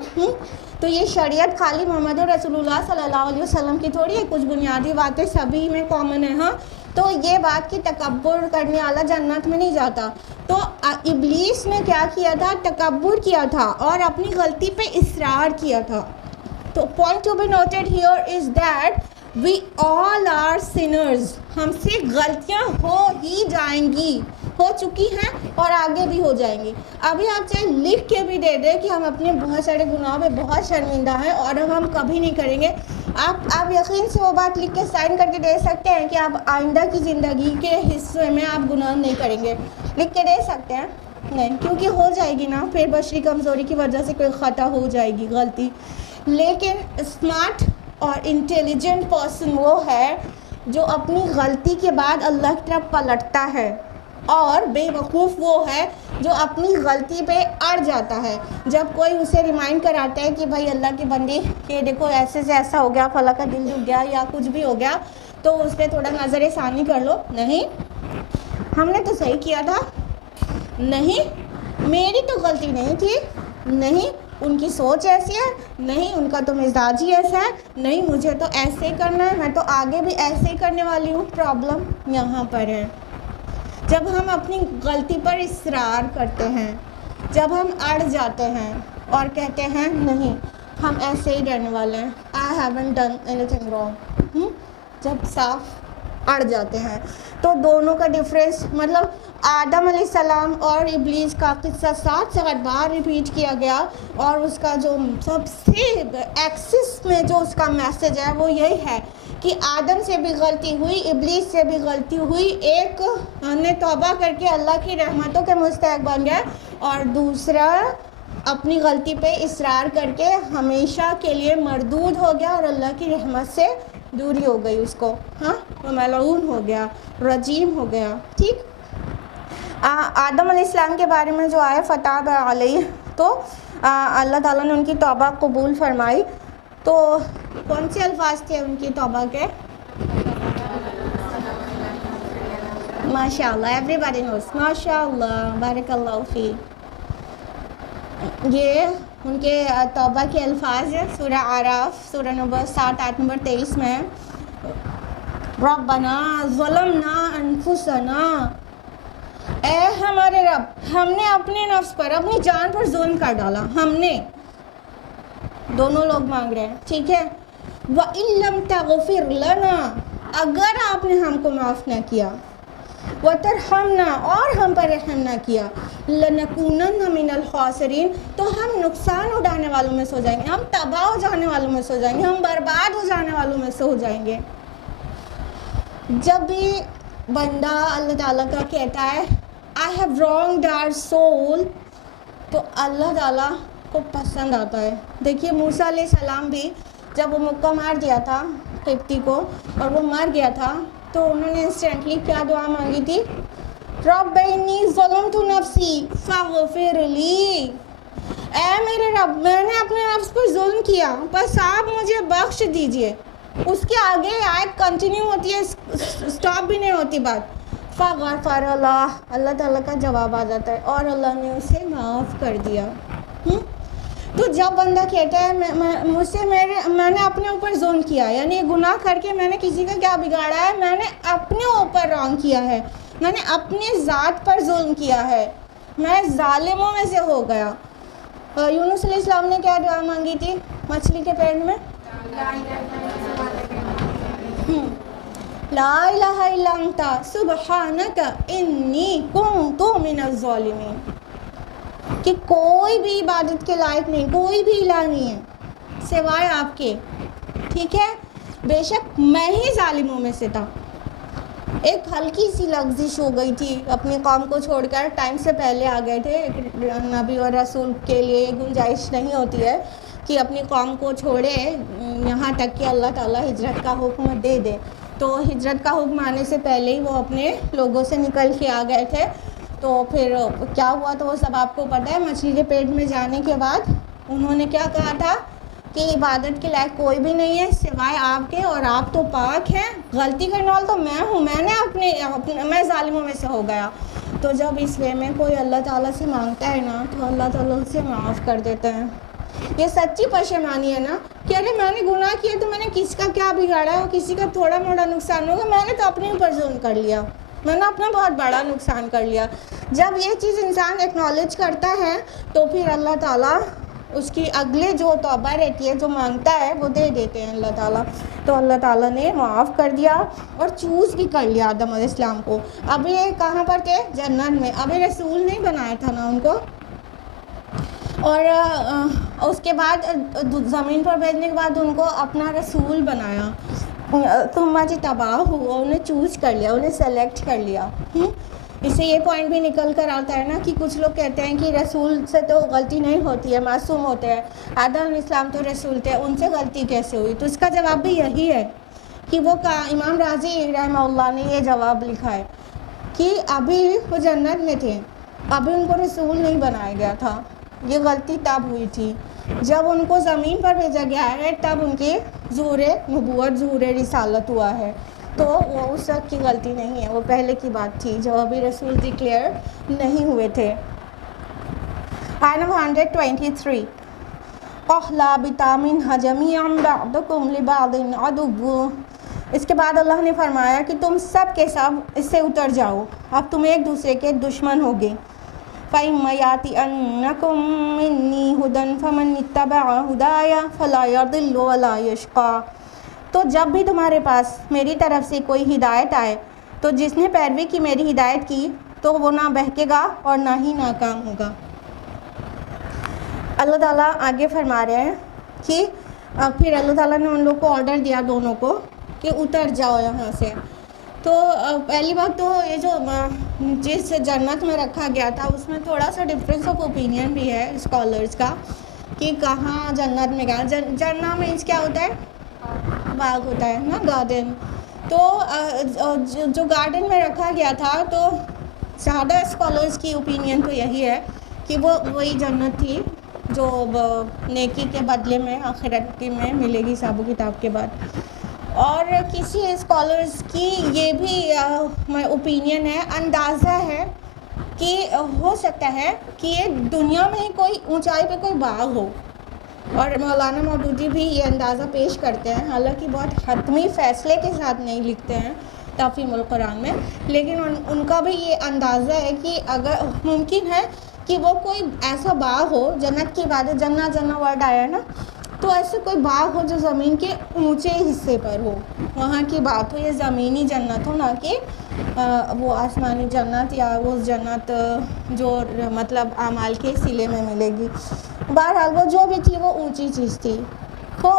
تو یہ شریعت خالی محمد رسول اللہ صلی اللہ علیہ وسلم کی تھوڑی ہے, کچھ بنیادی باتیں سبھی میں کامن ہیں. ہاں, تو یہ بات کہ تکبر کرنے والا جنت میں نہیں جاتا. تو ابلیس نے کیا کیا تھا, تکبر کیا تھا اور اپنی غلطی پہ اصرار کیا تھا. تو point to be noted here is that we all are sinners. ہم سے غلطیاں ہو ہی جائیں گی, ہو چکی ہیں اور آگے بھی ہو جائیں گی. ابھی آپ چاہے لکھ کے بھی دے دیں کہ ہم اپنے بہت سارے گناہوں پہ بہت شرمندہ ہیں اور ہم کبھی نہیں کریں گے, آپ یقین سے وہ بات لکھ کے سائن کر کے دے سکتے ہیں کہ آپ آئندہ کی زندگی کے حصے میں آپ گناہ نہیں کریں گے. لکھ کے دے سکتے ہیں؟ نہیں, کیونکہ ہو جائے گی نا, پھر بشری کمزوری کی وجہ سے کوئی خطا ہو جائے گی, غلطی. لیکن اسمارٹ اور انٹیلیجنٹ پرسن وہ ہے جو اپنی غلطی کے بعد اللہ کی طرف پلٹتا ہے, اور بے وقوف وہ ہے جو اپنی غلطی پہ اڑ جاتا ہے. جب کوئی اسے ریمائنڈ کراتا ہے کہ بھائی اللہ کی بندی کہ دیکھو ایسے سے ایسا ہو گیا, فلاں کا دل دکھ گیا یا کچھ بھی ہو گیا, تو اس پہ تھوڑا نظر ثانی کر لو. نہیں, ہم نے تو صحیح کیا تھا, نہیں میری تو غلطی نہیں تھی, نہیں ان کی سوچ ایسی ہے, نہیں ان کا تو مزاج ہی ایسا ہے, نہیں مجھے تو ایسے ہی کرنا ہے, میں تو آگے بھی ایسے ہی کرنے والی ہوں. پرابلم یہاں پر ہے. جب ہم اپنی غلطی پر اصرار کرتے ہیں, جب ہم اڑ جاتے ہیں اور کہتے ہیں نہیں ہم ایسے ہی رہنے والے ہیں, I haven't done anything wrong, جب صاف اڑ جاتے ہیں, تو دونوں کا ڈفرینس مطلب آدم علیہ السلام اور ابلیس کا قصہ 7 بار ریپیٹ کیا گیا, اور اس کا جو سب سے ایکسس میں جو اس کا میسج ہے وہ یہی ہے کہ آدم سے بھی غلطی ہوئی, ابلیس سے بھی غلطی ہوئی, ایک نے توبہ کر کے اللہ کی رحمتوں کے مستحق بن گیا, اور دوسرا اپنی غلطی پہ اصرار کر کے ہمیشہ کے لیے مردود ہو گیا اور اللہ کی رحمت سے دوری ہو گئی اس کو. ہاں, وہ ملعون ہو گیا, رجیم ہو گیا. ٹھیک, آدم علیہ السلام کے بارے میں جو آئے فتاب علیہ, تو اللہ تعالیٰ نے ان کی توبہ قبول فرمائی. تو کون سے الفاظ تھے ان کی توبہ کے؟ ماشاء اللہ, ایوری باڈی نوز, ماشاء اللہ, بارک اللہ فی. یہ ان کے توبہ کے الفاظ ہیں. سورہ اعراف سورہ نمبر 7 آیت نمبر 23 میں, ربنا ظلمنا انفسنا, اے ہمارے رب ہم نے اپنے نفس پر, اپنی جان پر ظلم کر ڈالا, ہم نے. دونوں لوگ مانگ رہے ہیں, ٹھیک ہے. وَإِن لَمْ تَغْفِرْ لَنَا, اگر آپ نے ہم کو معاف نہ کیا, وَتَرْحَمْنَا, اور ہم پر رحم نہ کیا, لَنَكُونَنَّ مِنَ الْخَاسِرِينَ, تو ہم نقصان اٹھانے والوں میں سے ہو جائیں گے, ہم تباہ ہو جانے والوں میں سے ہو جائیں گے, ہم برباد ہو جانے والوں میں سے ہو جائیں گے. جب بھی بندہ اللہ تعالیٰ کا کہتا ہے I have wronged our soul, تو اللہ تعالیٰ کو پسند آتا ہے. دیکھیے موسیٰ علیہ السلام بھی جب وہ مکہ مار دیا تھا قبطی کو اور وہ مر گیا تھا, تو انہوں نے انسٹنٹلی کیا دعا مانگی تھی؟ رب انی ظلمت نفسی فاغفر لی, اے میرے رب میں نے اپنے نفس پر ظلم کیا, بس آپ مجھے بخش دیجئے. اس کے آگے آیت کنٹینیو ہوتی ہے, سٹاپ بھی نہیں ہوتی بات. فغفر اللہ, اللہ تعالیٰ کا جواب آ جاتا ہے اور اللہ نے اسے معاف کر دیا. تو جب بندہ کہتا ہے مجھ سے میں نے اپنے اوپر ظلم کیا, یعنی گناہ کر کے میں نے کسی کا کیا بگاڑا ہے, میں نے اپنے اوپر رانگ کیا ہے, میں نے اپنے ذات پر ظلم کیا ہے, میں ظالموں میں سے ہو گیا. یونس علیہ السلام نے کیا دعا مانگی تھی مچھلی کے پیٹ میں؟ لا الہ الا انت سبحانک انی کنت من الظالمین, کہ کوئی بھی عبادت کے لائق نہیں, کوئی بھی الہ نہیں ہے سوائے آپ کے. ٹھیک ہے, بے شک میں ہی ظالموں میں سے تھا. ایک ہلکی سی لغزش ہو گئی تھی, اپنی قوم کو چھوڑ کر ٹائم سے پہلے آ گئے تھے. نبی اور رسول کے لیے گنجائش نہیں ہوتی ہے کہ اپنی قوم کو چھوڑے یہاں تک کہ اللہ تعالیٰ ہجرت کا حکم دے دے. تو ہجرت کا حکم آنے سے پہلے ہی وہ اپنے لوگوں سے نکل کے آ گئے تھے. تو پھر کیا ہوا تو وہ سب آپ کو پتہ ہے. مچھلی کے پیٹ میں جانے کے بعد انہوں نے کیا کہا تھا کہ عبادت کے لائق کوئی بھی نہیں ہے سوائے آپ کے, اور آپ تو پاک ہیں, غلطی کرنے والا تو میں ہوں, میں نے میں ظالموں میں سے ہو گیا. تو جب اس وے میں کوئی اللہ تعالیٰ سے مانگتا ہے نا تو اللہ تعالیٰ اسے معاف کر دیتے ہیں. یہ سچی پشیمانی ہے نا کہ ارے میں نے گناہ کیا تو میں نے کس کا کیا بگاڑا ہے, کسی کا تھوڑا موڑا نقصان ہوگا, میں نے تو اپنے اوپر ظلم کر لیا, میں نے اپنا بہت بڑا نقصان کر لیا. جب یہ چیز انسان ایکنالج کرتا ہے تو پھر اللہ تعالیٰ اس کی اگلے جو توبہ رہتی ہے, جو مانگتا ہے, وہ دے دیتے ہیں اللہ تعالیٰ. تو اللہ تعالیٰ نے معاف کر دیا اور چوز بھی کر لیا آدم علیہ السلام کو. اب یہ کہاں پر تھے؟ جنت میں. اب یہ رسول نہیں بنایا تھا نا ان کو, اور اس کے بعد زمین پر بھیجنے کے بعد ان کو اپنا رسول بنایا. تم مجھے تباہ ہوا, انہیں چوز کر لیا, انہیں سلیکٹ کر لیا. اس سے یہ پوائنٹ بھی نکل کر آتا ہے نا کہ کچھ لوگ کہتے ہیں کہ رسول سے تو غلطی نہیں ہوتی ہے, معصوم ہوتے ہیں. آدم علیہ السلام تو رسول تھے, ان سے غلطی کیسے ہوئی؟ تو اس کا جواب بھی یہی ہے کہ وہ امام راضی رحمہ اللہ نے یہ جواب لکھا ہے کہ ابھی وہ جنت میں تھے, ابھی ان کو رسول نہیں بنایا گیا تھا. یہ غلطی تب ہوئی تھی جب ان کو زمین پر بھیجا گیا ہے, تب ان کی ظہور نبوت, ظہور رسالت ہوا ہے. تو وہ اس وقت کی غلطی نہیں ہے, وہ پہلے کی بات تھی جب ابھی رسول ڈکلیئر نہیں ہوئے تھے. آیت نمبر 123 اخلا بتامنھا جمیعا بعضکم لبعض عدو. اس کے بعد اللہ نے فرمایا کہ تم سب کے سب اس سے اتر جاؤ, اب تم ایک دوسرے کے دشمن ہوگے. فَإِمَّا يَأْتِيَنَّكُم مِّنِّي هُدًى فَمَنِ اتَّبَعَ هُدَايَ فَلَا يَضِلُّ وَلَا يَشْقَىٰ. تو جب بھی تمہارے پاس میری طرف سے کوئی ہدایت آئے تو جس نے پیروی کی میری ہدایت کی تو وہ نہ بہکے گا اور نہ ہی ناکام ہوگا. اللہ تعالیٰ آگے فرما رہے ہیں کہ پھر اللہ تعالیٰ نے ان لوگ کو آرڈر دیا دونوں کو کہ اتر جاؤ یہاں سے. تو پہلی بات تو یہ جو جس جنت میں رکھا گیا تھا اس میں تھوڑا سا ڈفرینس آف اوپینین بھی ہے اسکالرس کا کہ کہاں جنت میں گیا. جنت میں کیا ہوتا ہے؟ باغ ہوتا ہے نا, گارڈن. تو جو گارڈن میں رکھا گیا تھا تو زیادہ اسکالرس کی اوپینین تو یہی ہے کہ وہ وہی جنت تھی جو نیکی کے بدلے میں آخرت میں ملے گی حساب و کتاب کے بعد. اور کسی اسکالرس کی یہ بھی اوپینین ہے, اندازہ ہے کہ ہو سکتا ہے کہ یہ دنیا میں ہی کوئی اونچائی پہ کوئی باغ ہو. اور مولانا مودودی بھی یہ اندازہ پیش کرتے ہیں, حالانکہ بہت حتمی فیصلے کے ساتھ نہیں لکھتے ہیں تفہیم القرآن میں, لیکن ان کا بھی یہ اندازہ ہے کہ اگر ممکن ہے کہ وہ کوئی ایسا باغ ہو, جنت کی عبادت, جنہ ورڈ آیا ہے نا, تو ایسے کوئی باغ ہو جو زمین کے اونچے حصے پر ہو, وہاں کی بات ہو. یہ زمینی جنت ہو, نہ کہ وہ آسمانی جنت یا وہ جنت جو مطلب اعمال کے سلے میں ملے گی. بہرحال وہ جو بھی تھی وہ اونچی چیز تھی. تو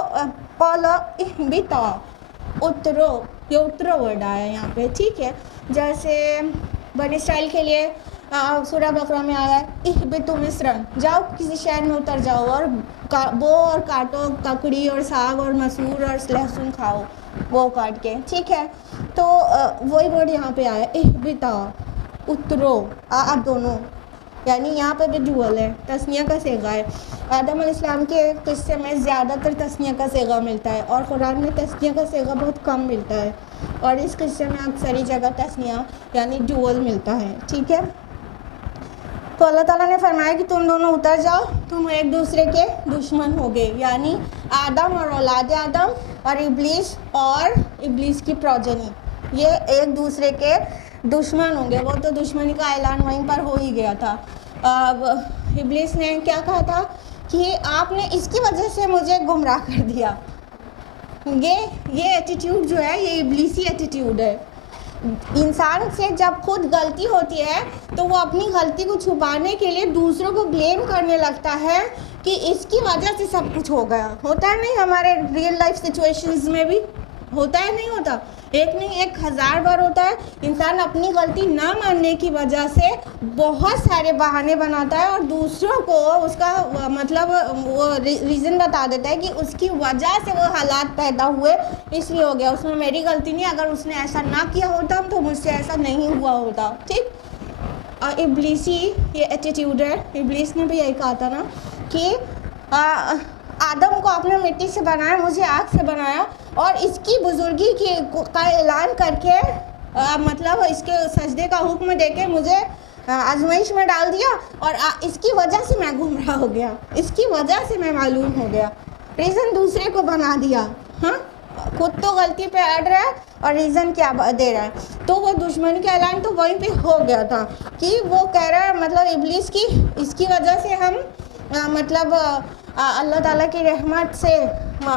قَالَ اهْبِطَا, اترو, یہ اترو ورڈ آیا یہاں پہ, ٹھیک ہے. جیسے بنی اسرائیل کے لیے سورہ بقرہ میں آیا ہے اہبطوا مصرا, جاؤ کسی شہر میں اتر جاؤ اور بو اور کاٹو ککڑی اور ساگ اور مسور اور لہسن کھاؤ وہ کاٹ کے, ٹھیک ہے. تو وہی ورڈ یہاں پہ آیا اہبطا, اترو. اب دونوں یعنی یہاں پہ بھی ڈوئل ہے, تثنیہ کا صیغہ ہے. آدم علیہ السلام کے قصے میں زیادہ تر تثنیہ کا صیغہ ملتا ہے اور قرآن میں تثنیہ کا صیغہ بہت کم ملتا ہے, اور اس قصے میں اکثری جگہ تثنیہ یعنی ڈوئل ملتا ہے, ٹھیک ہے. تو اللہ تعالیٰ نے فرمایا کہ تم دونوں اتر جاؤ, تم ایک دوسرے کے دشمن ہوگے, یعنی آدم اور اولاد آدم اور ابلیس کی پروجنی, یہ ایک دوسرے کے دشمن ہوں گے. وہ تو دشمنی کا اعلان وہیں پر ہو ہی گیا تھا. ابلیس نے کیا کہا تھا کہ آپ نے اس کی وجہ سے مجھے گمراہ کر دیا. یہ ایٹیٹیوڈ جو ہے یہ ابلیسی ایٹیٹیوڈ ہے. انسان سے جب خود غلطی ہوتی ہے تو وہ اپنی غلطی کو چھپانے کے لیے دوسروں کو بلیم کرنے لگتا ہے کہ اس کی وجہ سے سب کچھ ہو گیا. ہوتا ہے نہیں ہمارے ریئل لائف سچویشنز میں بھی, ہوتا ہے نہیں ہوتا؟ ایک نہیں 1000 بار ہوتا ہے. انسان اپنی غلطی نہ ماننے کی وجہ سے بہت سارے بہانے بناتا ہے اور دوسروں کو اس کا مطلب وہ ریزن بتا دیتا ہے کہ اس کی وجہ سے وہ حالات پیدا ہوئے، اس لیے ہو گیا، اس میں میری غلطی نہیں، اگر اس نے ایسا نہ کیا ہوتا تو مجھ سے ایسا نہیں ہوا ہوتا. ٹھیک. ابلیسی یہ ایٹیٹیوڈ ہے. ابلیس نے بھی یہی کہا تھا نا کہ آدم کو آپ نے مٹی سے بنایا، مجھے آگ سے بنایا، اور اس کی بزرگی کا اعلان کر کے مطلب اس کے سجدے کا حکم دے کے مجھے آزمائش میں ڈال دیا، اور اس کی وجہ سے میں گمراہ ہو گیا، اس کی وجہ سے میں معلوم ہو گیا. ریزن دوسرے کو بنا دیا. ہاں، خود تو غلطی پہ اڑ رہا ہے اور ریزن کیا دے رہا ہے. تو وہ دشمنی کا اعلان تو وہیں پہ ہو گیا تھا کہ وہ کہہ رہا ہے مطلب ابلیس کی اس کی وجہ سے ہم مطلب اللہ تعالیٰ کی رحمت سے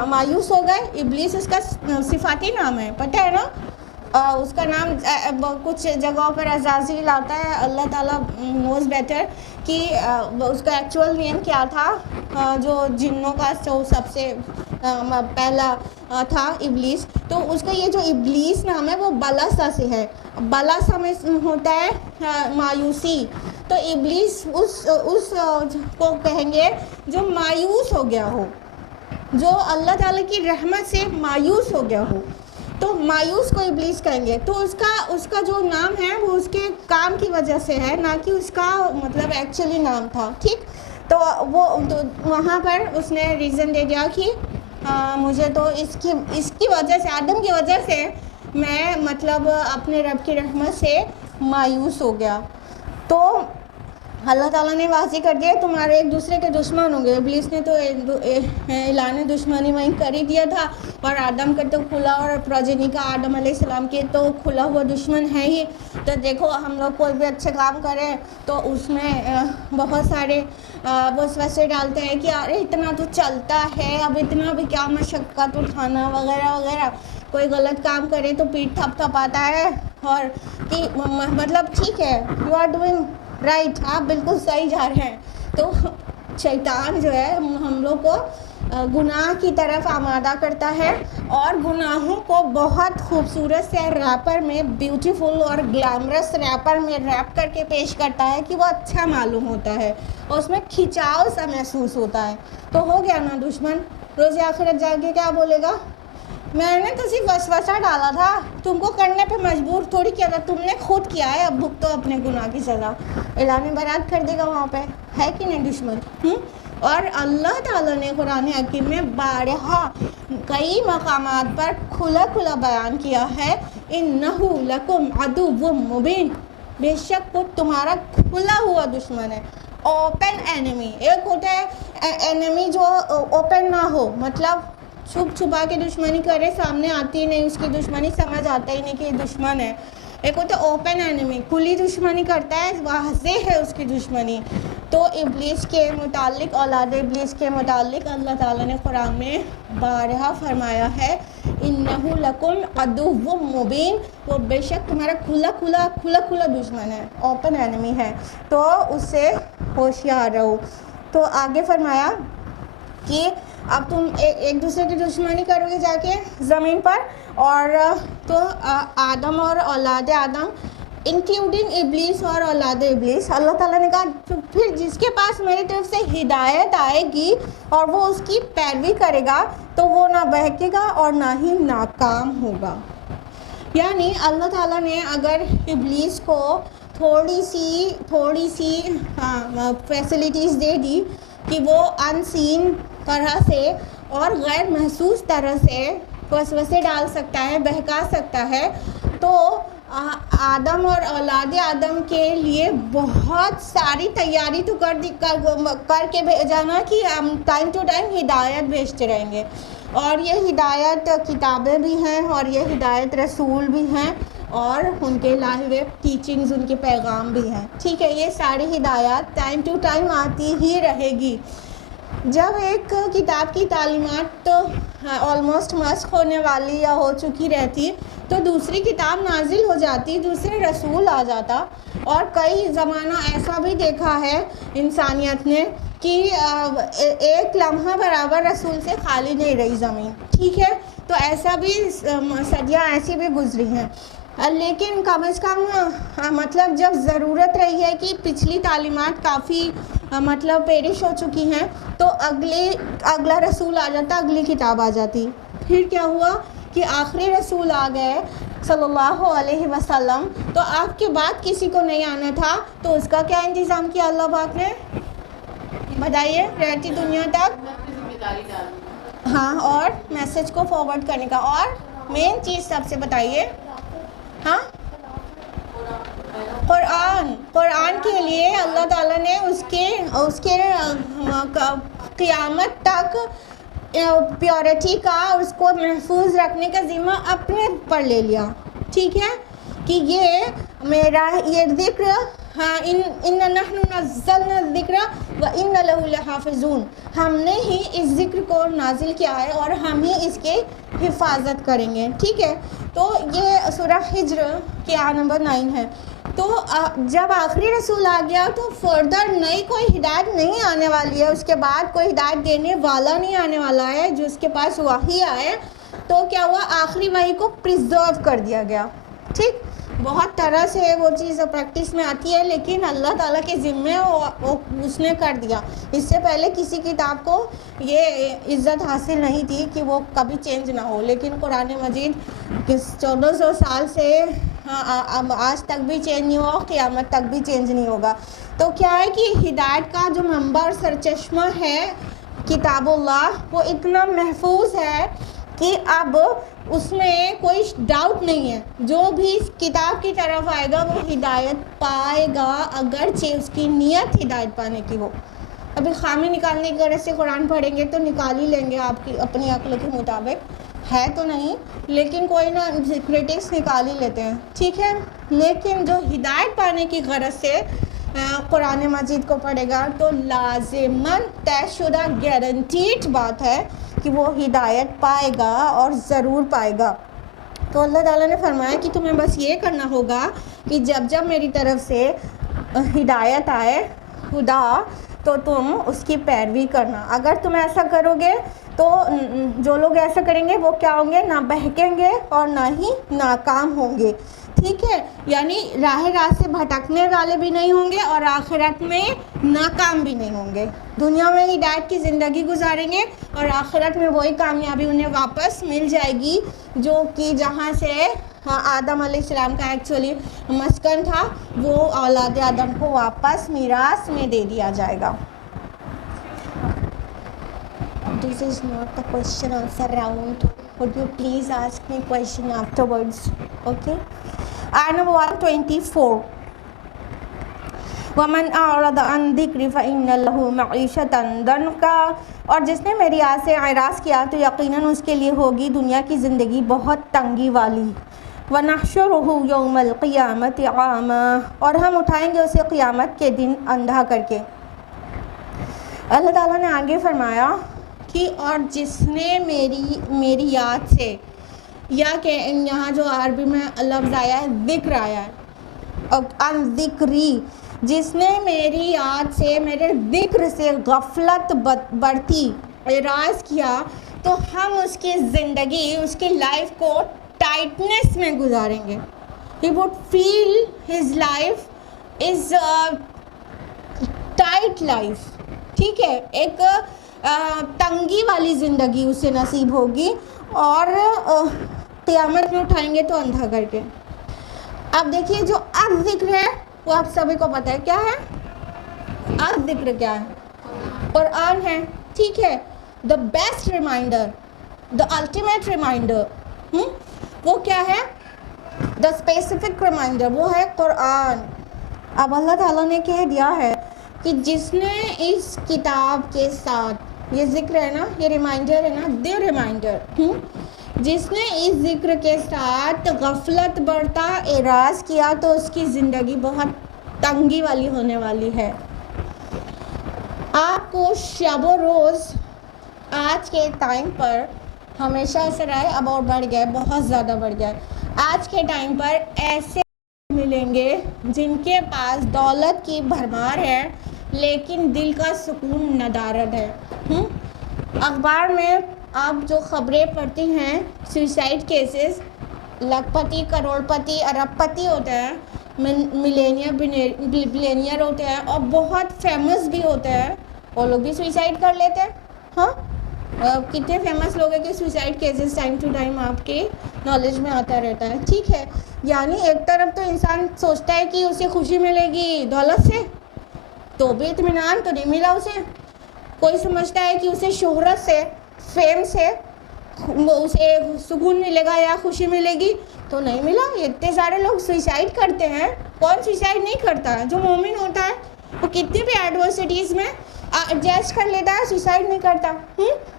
مایوس ہو گئے. ابلیس اس کا صفاتی نام ہے، پتہ ہے نا. اس کا نام کچھ جگہوں پر عزازیل آتا ہے. اللہ تعالیٰ نوز بیٹر کہ اس کا ایکچوئل نیم کیا تھا. جو جنوں کا سب سے پہلا تھا ابلیس. تو اس کا یہ جو ابلیس نام ہے وہ بلاسا سے ہے. بلاسا میں ہوتا ہے مایوسی. تو ابلیس اس کو کہیں گے جو مایوس ہو گیا ہو، جو اللہ تعالیٰ کی رحمت سے مایوس ہو گیا ہو، تو مایوس کو ابلیس کہیں گے. تو اس کا جو نام ہے وہ اس کے کام کی وجہ سے ہے، نہ کہ اس کا مطلب ایکچولی نام تھا. ٹھیک. تو وہ وہاں پر اس نے ریزن دے دیا کہ مجھے تو اس کی وجہ سے، آدم کی وجہ سے میں مطلب اپنے رب کی رحمت سے مایوس ہو گیا. تو اللہ تعالیٰ نے واضح کر دیا تمہارے ایک دوسرے کے دشمن ہوں گے. ابلیس نے تو اعلان دشمنی وہیں کر ہی دیا تھا، اور آدم کا تو کھلا، اور پروجنی کا آدم علیہ السلام کے تو کھلا ہوا دشمن ہے ہی. تو دیکھو ہم لوگ کوئی بھی اچھے کام کریں تو اس میں بہت سارے وسوسے ڈالتے ہیں کہ ارے اتنا تو چلتا ہے، اب اتنا بھی کیا مشقت اٹھانا وغیرہ وغیرہ. کوئی غلط کام کرے تو پیٹھ تھپ تھپاتا ہے، اور کہ مطلب ٹھیک ہے یو آر ڈوئنگ رائٹ، آپ بالکل صحیح جا رہے ہیں. تو شیطان جو ہے ہم لوگ کو گناہ کی طرف آمادہ کرتا ہے، اور گناہوں کو بہت خوبصورت سے ریپر میں، بیوٹیفل اور گلیمرس ریپر میں ریپ کر کے پیش کرتا ہے کہ وہ اچھا معلوم ہوتا ہے، اور اس میں کھچاؤ سا محسوس ہوتا ہے. تو ہو گیا نا دشمن. روز آخرت جا کے کیا بولے گا؟ میں نے تو صرف وسوسہ ڈالا تھا، تم کو کرنے پہ مجبور تھوڑی کیا تھا، تم نے خود کیا ہے، اب بھگتو اپنے گناہ کی سزا. اعلان برات کر دے گا وہاں پہ، ہے کہ نہیں دشمن. اور اللہ تعالیٰ نے قرآن حکیم میں بارہا کئی مقامات پر کھلا کھلا بیان کیا ہے انہو لکم عدو مبین، بے شک وہ تمہارا کھلا ہوا دشمن ہے. اوپن اینمی، ایک ہوتا ہے اینمی جو اوپن نہ ہو، مطلب چھپ چھپا کے دشمنی کرے، سامنے آتی ہی نہیں اس کی دشمنی، سمجھ آتا ہی نہیں کہ یہ دشمن ہے. ایک ہوتا ہے اوپن اینمی، کھلی دشمنی کرتا ہے، واضح ہے اس کی دشمنی. تو ابلیس کے متعلق، اولاد ابلیس کے متعلق اللہ تعالیٰ نے قرآن میں بارہا فرمایا ہے انہو لکم عدو مبین، وہ بے شک تمہارا کھلا دشمن ہے، اوپن اینمی ہے، تو اس سے ہوشیار رہو. تو آگے فرمایا کہ اب تم ایک دوسرے کی دشمنی کرو گے جا کے زمین پر. اور تو آدم اور اولاد آدم انکلوڈنگ ابلیس اور اولاد ابلیس، اللہ تعالیٰ نے کہا پھر جس کے پاس میری طرف سے ہدایت آئے گی اور وہ اس کی پیروی کرے گا تو وہ نہ بہکے گا اور نہ ہی ناکام ہوگا. یعنی اللہ تعالیٰ نے اگر ابلیس کو تھوڑی سی فیسلٹیز دے دی کہ وہ ان سین طرح سے اور غیر محسوس طرح سے وسوسے ڈال سکتا ہے، بہکا سکتا ہے، تو آدم اور اولاد آدم کے لیے بہت ساری تیاری تو کر کے بھیجانا کہ ہم ٹائم ٹو ٹائم ہدایت بھیجتے رہیں گے. اور یہ ہدایت کتابیں بھی ہیں، اور یہ ہدایت رسول بھی ہیں، اور ان کے لائے ہوئے ٹیچنگز، ان کے پیغام بھی ہیں. ٹھیک ہے، یہ ساری ہدایات ٹائم ٹو ٹائم آتی ہی رہے گی. جب ایک کتاب کی تعلیمات آلموسٹ مسخ ہونے والی یا ہو چکی رہتی تو دوسری کتاب نازل ہو جاتی، دوسرے رسول آ جاتا. اور کئی زمانہ ایسا بھی دیکھا ہے انسانیت نے کہ ایک لمحہ برابر رسول سے خالی نہیں رہی زمین. ٹھیک ہے، تو ایسا بھی صدیاں ایسی بھی گزری ہیں، لیکن کم از کم مطلب جب ضرورت رہی ہے کہ پچھلی تعلیمات کافی مطلب پیرش ہو چکی ہیں تو اگلا رسول آ جاتا، اگلی کتاب آ جاتی۔ پھر کیا ہوا کہ آخری رسول آ گئے صلی اللہ علیہ وسلم، تو آپ کے بعد کسی کو نہیں آنا تھا، تو اس کا کیا انتظام کیا اللہ پاک نے؟ بتائیے، رہتی دنیا تک ہاں، اور میسج کو فارورڈ کرنے کا، اور مین چیز سب سے بتائیے، ہاں قرآن کے لیے اللہ تعالیٰ نے اس کے قیامت تک پیورٹی کا، اس کو محفوظ رکھنے کا ذمہ اپنے پر لے لیا، ٹھیک ہے، کہ یہ میرا یہ ذکر، ہاں ان نحن نزلنا الذکر وان له لحافظون، ہم نے ہی اس ذکر کو نازل کیا ہے اور ہم ہی اس کی حفاظت کریں گے، ٹھیک ہے۔ تو یہ سورہ ہجر کے نمبر 9 ہے۔ تو جب آخری رسول آ گیا تو فردر نئی کوئی ہدایت نہیں آنے والی ہے، اس کے بعد کوئی ہدایت دینے والا نہیں آنے والا ہے جو اس کے پاس وحی آئے، تو کیا ہوا، آخری وحی کو پریزرو کر دیا گیا، ٹھیک۔ بہت طرح سے وہ چیز پریکٹس میں آتی ہے، لیکن اللہ تعالیٰ کے ذمے اس نے کر دیا۔ اس سے پہلے کسی کتاب کو یہ عزت حاصل نہیں تھی کہ وہ کبھی چینج نہ ہو، لیکن قرآن مجید 1400 سال سے اب آج تک بھی چینج نہیں ہوا، قیامت تک بھی چینج نہیں ہوگا۔ تو کیا ہے کہ ہدایت کا جو منبع اور سرچشمہ ہے کتاب اللہ، وہ اتنا محفوظ ہے کہ اب اس میں کوئی ڈاؤٹ نہیں ہے، جو بھی اس کتاب کی طرف آئے گا وہ ہدایت پائے گا، اگرچہ اس کی نیت ہدایت پانے کی ہو۔ ابھی خامی نکالنے کی غرض سے قرآن پڑھیں گے تو نکال ہی لیں گے آپ کی اپنی عقل کے مطابق، ہے تو نہیں، لیکن کوئی نہ کرٹکس نکال ہی لیتے ہیں، ٹھیک ہے۔ لیکن جو ہدایت پانے کی غرض سے قرآن مجید کو پڑھے گا تو لازماً طے شدہ گارنٹیڈ بات ہے کہ وہ ہدایت پائے گا اور ضرور پائے گا۔ تو اللہ تعالیٰ نے فرمایا کہ تمہیں بس یہ کرنا ہوگا کہ جب جب میری طرف سے ہدایت آئے خدا تو تم اس کی پیروی کرنا۔ اگر تم ایسا کرو گے تو جو لوگ ایسا کریں گے وہ کیا ہوں گے، نہ بہکیں گے اور نہ ہی ناکام ہوں گے، ٹھیک ہے۔ یعنی راہ راست سے بھٹکنے والے بھی نہیں ہوں گے اور آخرت میں ناکام بھی نہیں ہوں گے۔ دنیا میں ہدایت کی زندگی گزاریں گے اور آخرت میں وہی کامیابی انہیں واپس مل جائے گی جو کہ جہاں سے آدم علیہ السلام کا ایکچولی مسکن تھا، وہ اولاد آدم کو واپس میراث میں دے دیا جائے گا۔ This is not the question answer round. Would you please ask me question afterwards? Okay. Ayat number 124. وَمَنْ أَعْرَضَ عَنْ ذِكْرِي فَإِنَّ لَهُ مَعِيشَةً ضَنْكًا، اور جس نے میری یاد سے اعراض کیا تو یقیناً اس کے لیے ہوگی دنیا کی زندگی بہت تنگی والی۔ وَنَحْشُرُهُ يَوْمَ الْقِيَامَةِ أَعْمَىٰ، اور ہم اٹھائیں گے اسے قیامت کے دن اندھا کر کے۔ اللہ تعالیٰ نے آگے فرمایا کہ اور جس نے میری یاد سے، یا کہ یہاں جو عربی میں لفظ آیا ہے ذکر آیا ہے، ان ذکری، جس نے میری یاد سے، میرے ذکر سے غفلت برتی، اعراض کیا، تو ہم اس کی زندگی، اس کی لائف کو ٹائٹنس میں گزاریں گے۔ He would feel his life is a tight life، ٹھیک ہے، ایک تنگی والی زندگی اسے نصیب ہوگی، اور قیامت میں اٹھائیں گے تو اندھا کر کے۔ اب دیکھیے جو الذکر ہے وہ آپ سبھی کو پتہ ہے کیا ہے، الذکر کیا ہے، قرآن ہے، ٹھیک ہے، the best reminder, the ultimate reminder، وہ کیا ہے، the specific reminder، وہ ہے قرآن۔ اب اللہ تعالیٰ نے کہہ دیا ہے کہ جس نے اس کتاب کے ساتھ، یہ ذکر ہے نا، یہ ریمائنڈر ہے نا، دی ریمائنڈر، جس نے اس ذکر کے ساتھ غفلت برتا، اعراض کیا، تو اس کی زندگی بہت تنگی والی ہونے والی ہے۔ آپ کو شب و روز آج کے ٹائم پر ہمیشہ ایسا رہا ہے، اب اور بڑھ گیا ہے، بہت زیادہ بڑھ گیا ہے۔ آج کے ٹائم پر ایسے ملیں گے جن کے پاس دولت کی بھرمار ہے لیکن دل کا سکون ندارت ہے۔ اخبار میں آپ جو خبریں پڑھتی ہیں سوئسائڈ کیسز، لاکھ پتی، کروڑ پتی، ارب پتی ہوتے ہیں، بلینئر ہوتے ہیں اور بہت فیمس بھی ہوتے ہیں، وہ لوگ بھی سوئسائڈ کر لیتے ہیں. ہاں کتنے فیمس لوگ ہیں کہ suicide cases time to time آپ کے نالج میں آتا رہتا ہے. ٹھیک ہے، یعنی ایک طرف تو انسان سوچتا ہے کہ اسے خوشی ملے گی دولت سے، تو بھی اطمینان تو نہیں ملا اسے. کوئی سمجھتا ہے کہ اسے شہرت سے، فیم سے اسے سکون ملے گا یا خوشی ملے گی، تو نہیں ملا. اتنے سارے لوگ سوئسائڈ کرتے ہیں. کون سوئسائڈ نہیں کرتا ہے؟ جو مومن ہوتا ہے وہ کتنی بھی ایڈورسٹیز میں ایڈجسٹ کر لیتا ہے، سوئسائڈ نہیں کرتا.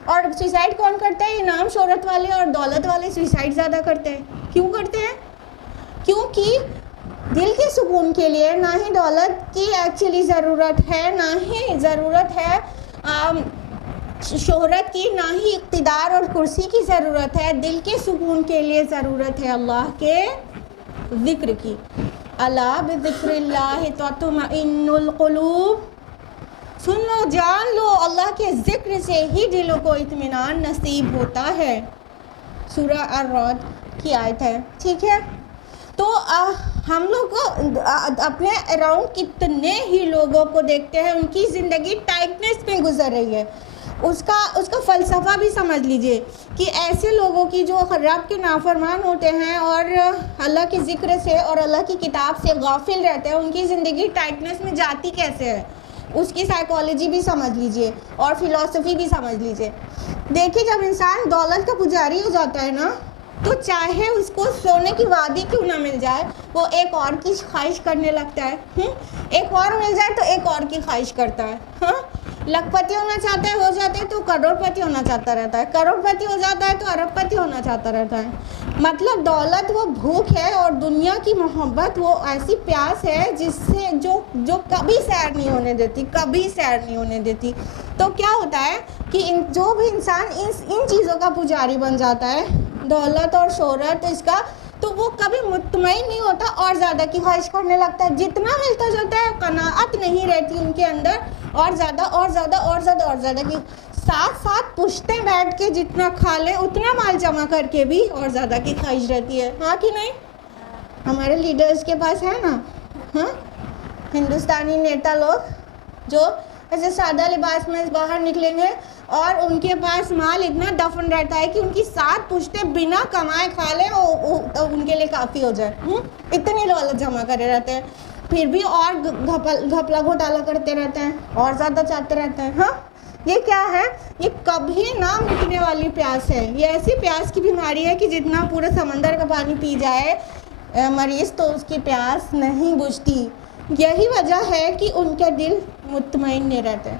اور سوئسائڈ کون کرتا ہے؟ انعام شہرت والے اور دولت والے سوئسائڈ زیادہ کرتے ہیں. کیوں کرتے ہیں؟ کیونکہ دل کے سکون کے لیے نہ ہی دولت کی ایکچولی ضرورت ہے، نہ ہی ضرورت ہے شہرت کی، نہ ہی اقتدار اور کرسی کی ضرورت ہے. دل کے سکون کے لیے ضرورت ہے اللہ کے ذکر کی. الا بذکر اللہ تطمئن القلوب. سن لو، جان لو، اللہ کے ذکر سے ہی دلوں کو اطمینان نصیب ہوتا ہے. سورہ الرعد کی آیت ہے. ٹھیک ہے، تو ہم لوگ اپنے اراؤنڈ کتنے ہی لوگوں کو دیکھتے ہیں، ان کی زندگی ٹائٹنس میں گزر رہی ہے. اس کا فلسفہ بھی سمجھ لیجئے کہ ایسے لوگوں کی جو رب کے نافرمان ہوتے ہیں اور اللہ کے ذکر سے اور اللہ کی کتاب سے غافل رہتے ہیں، ان کی زندگی ٹائٹنس میں جاتی کیسے ہے، اس کی سائیکالوجی بھی سمجھ لیجئے اور فلسفی بھی سمجھ لیجئے. دیکھیے، جب انسان دولت کا پجاری ہو جاتا ہے نا، تو چاہے اس کو سونے کی وادی کیوں نہ مل جائے، وہ ایک اور کی خواہش کرنے لگتا ہے. ایک اور مل جائے تو ایک اور کی خواہش کرتا ہے. ہاں، لاکھ پتی ہونا چاہتا ہے، ہو جاتا ہے تو کروڑ پتی ہونا چاہتا رہتا ہے، کروڑ پتی ہو جاتا ہے تو ارب پتی ہونا چاہتا رہتا ہے. مطلب دولت وہ بھوک ہے اور دنیا کی محبت وہ ایسی پیاس ہے جس سے جو کبھی سیر نہیں ہونے دیتی، کبھی سیر نہیں ہونے دیتی. تو کیا ہوتا ہے کہ جو بھی انسان ان چیزوں کا پجاری بن جاتا ہے، دولت اور شہرت اس کا، تو وہ کبھی مطمئن نہیں ہوتا اور زیادہ کی خواہش کرنے لگتا ہے. جتنا ملتا جاتا ہے قناعت نہیں رہتی ان کے اندر، اور زیادہ اور زیادہ اور زیادہ اور زیادہ کی ساتھ پشتیں بیٹھ کے جتنا کھا لیں اتنا مال جمع کر کے بھی اور زیادہ کی خواہش رہتی ہے. ہاں کہ نہیں؟ ہمارے لیڈرز کے پاس ہے نا، ہاں، ہندوستانی نیتا لوگ جو ایسے سادہ لباس میں باہر نکلیں گے اور ان کے پاس مال اتنا دفن رہتا ہے کہ ان کی 7 پشتیں بنا کمائے کھا لیں ان کے لیے کافی ہو جائے. اتنی دولت جمع کرے رہتے ہیں، پھر بھی اور گھپلا گھوٹالا کرتے رہتے ہیں اور زیادہ چاہتے رہتے ہیں. ہاں، یہ کیا ہے؟ یہ کبھی نہ مٹنے والی پیاس ہے. یہ ایسی پیاس کی بیماری ہے کہ جتنا پورے سمندر کا پانی پی جائے مریض تو اس کی پیاس نہیں بجھتی. یہی وجہ ہے کہ ان کے دل مطمئن نہیں رہتے،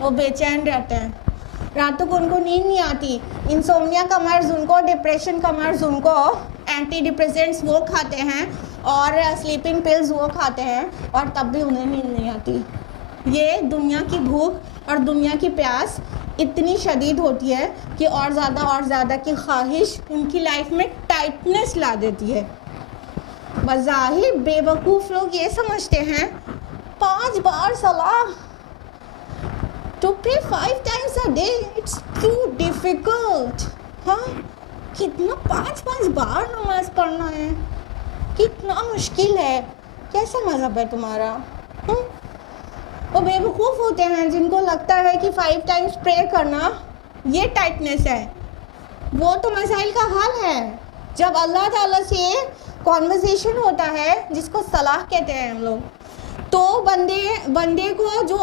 وہ بے چین رہتے ہیں. راتوں کو ان کو نیند نہیں آتی. انسومنیا کا مرض ان کو، ڈپریشن کا مرض ان کو، اینٹی ڈپریسنٹس وہ کھاتے ہیں اور سلیپنگ پلز وہ کھاتے ہیں اور تب بھی انہیں نیند نہیں آتی. یہ دنیا کی بھوک اور دنیا کی پیاس اتنی شدید ہوتی ہے کہ اور زیادہ کی خواہش ان کی لائف میں ٹائٹنس لا دیتی ہے. بظاہر بے وقوف لوگ یہ سمجھتے ہیں 5 بار صلاح to pray 5 times a day, it's too difficult. ہاں، کتنا 5 بار نماز پڑھنا ہے، کتنا مشکل ہے، کیسا مذہب ہے تمہارا؟ وہ بے وقوف ہوتے ہیں جن کو لگتا ہے کہ 5 times پرے کرنا یہ ٹائٹنس ہے. وہ تو مسائل کا حل ہے. جب اللہ تعالیٰ سے کانورسیشن ہوتا ہے، جس کو صلاح کہتے ہیں ہم لوگ، تو بندے کو جو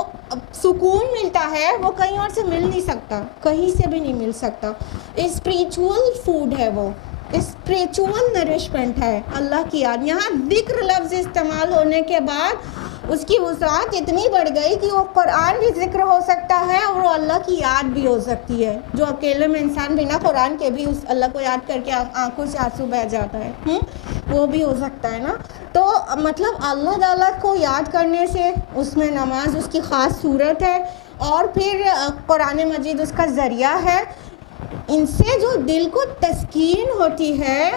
سکون ملتا ہے وہ کہیں اور سے مل نہیں سکتا، کہیں سے بھی نہیں مل سکتا. اسپریچول فوڈ ہے، وہ اسپریچول نرشمنٹ ہے، اللہ کی یاد. یہاں ذکر لفظ استعمال ہونے کے بعد اس کی وسعت اتنی بڑھ گئی کہ وہ قرآن بھی ذکر ہو سکتا ہے اور وہ اللہ کی یاد بھی ہو سکتی ہے. جو اکیلے میں انسان بنا قرآن کے بھی اس اللہ کو یاد کر کے آنکھوں سے آنسو بہہ جاتا ہے، وہ بھی ہو سکتا ہے نا. تو مطلب اللہ تعالیٰ کو یاد کرنے سے، اس میں نماز اس کی خاص صورت ہے اور پھر قرآن مجید اس کا ذریعہ ہے. ان سے جو دل کو تسکین ہوتی ہے،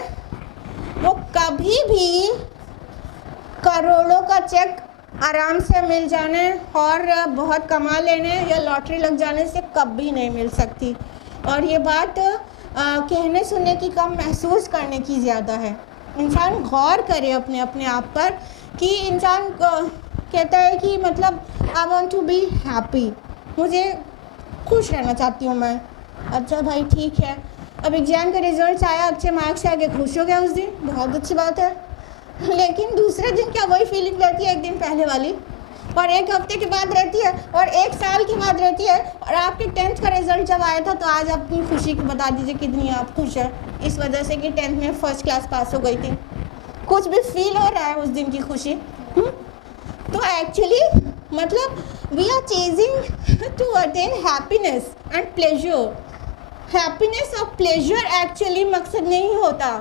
وہ کبھی بھی کروڑوں کا چیک آرام سے مل جانے اور بہت کما لینے یا لاٹری لگ جانے سے کبھی نہیں مل سکتی. اور یہ بات کہنے سننے کی کم، محسوس کرنے کی زیادہ ہے. انسان غور کرے اپنے آپ پر کہ انسان کہتا ہے کہ مطلب I want to be happy, مجھے خوش رہنا چاہتی ہوں میں. اچھا بھائی ٹھیک ہے، اب ایگزام کا رزلٹس آیا، اچھے مارکس سے آگے خوش ہو گیا اس دن، بہت اچھی بات ہے. لیکن دوسرے دن کیا وہی فیلنگ رہتی ہے ایک دن پہلے والی، اور ایک ہفتے کے بعد رہتی ہے، اور ایک سال کے بعد رہتی ہے. اور آپ کے 10th کا رزلٹ جب آیا تھا تو آج اپنی خوشی کی بتا دیجیے کتنی آپ خوش ہیں اس وجہ سے کہ 10th میں فرسٹ کلاس پاس ہو گئی تھی. کچھ بھی فیل ہو رہا ہے اس دن کی خوشی؟ تو ایکچولی مطلب we are chasing to attain happiness and pleasure. Happiness اور پلیزر ایکچولی مقصد نہیں ہوتا.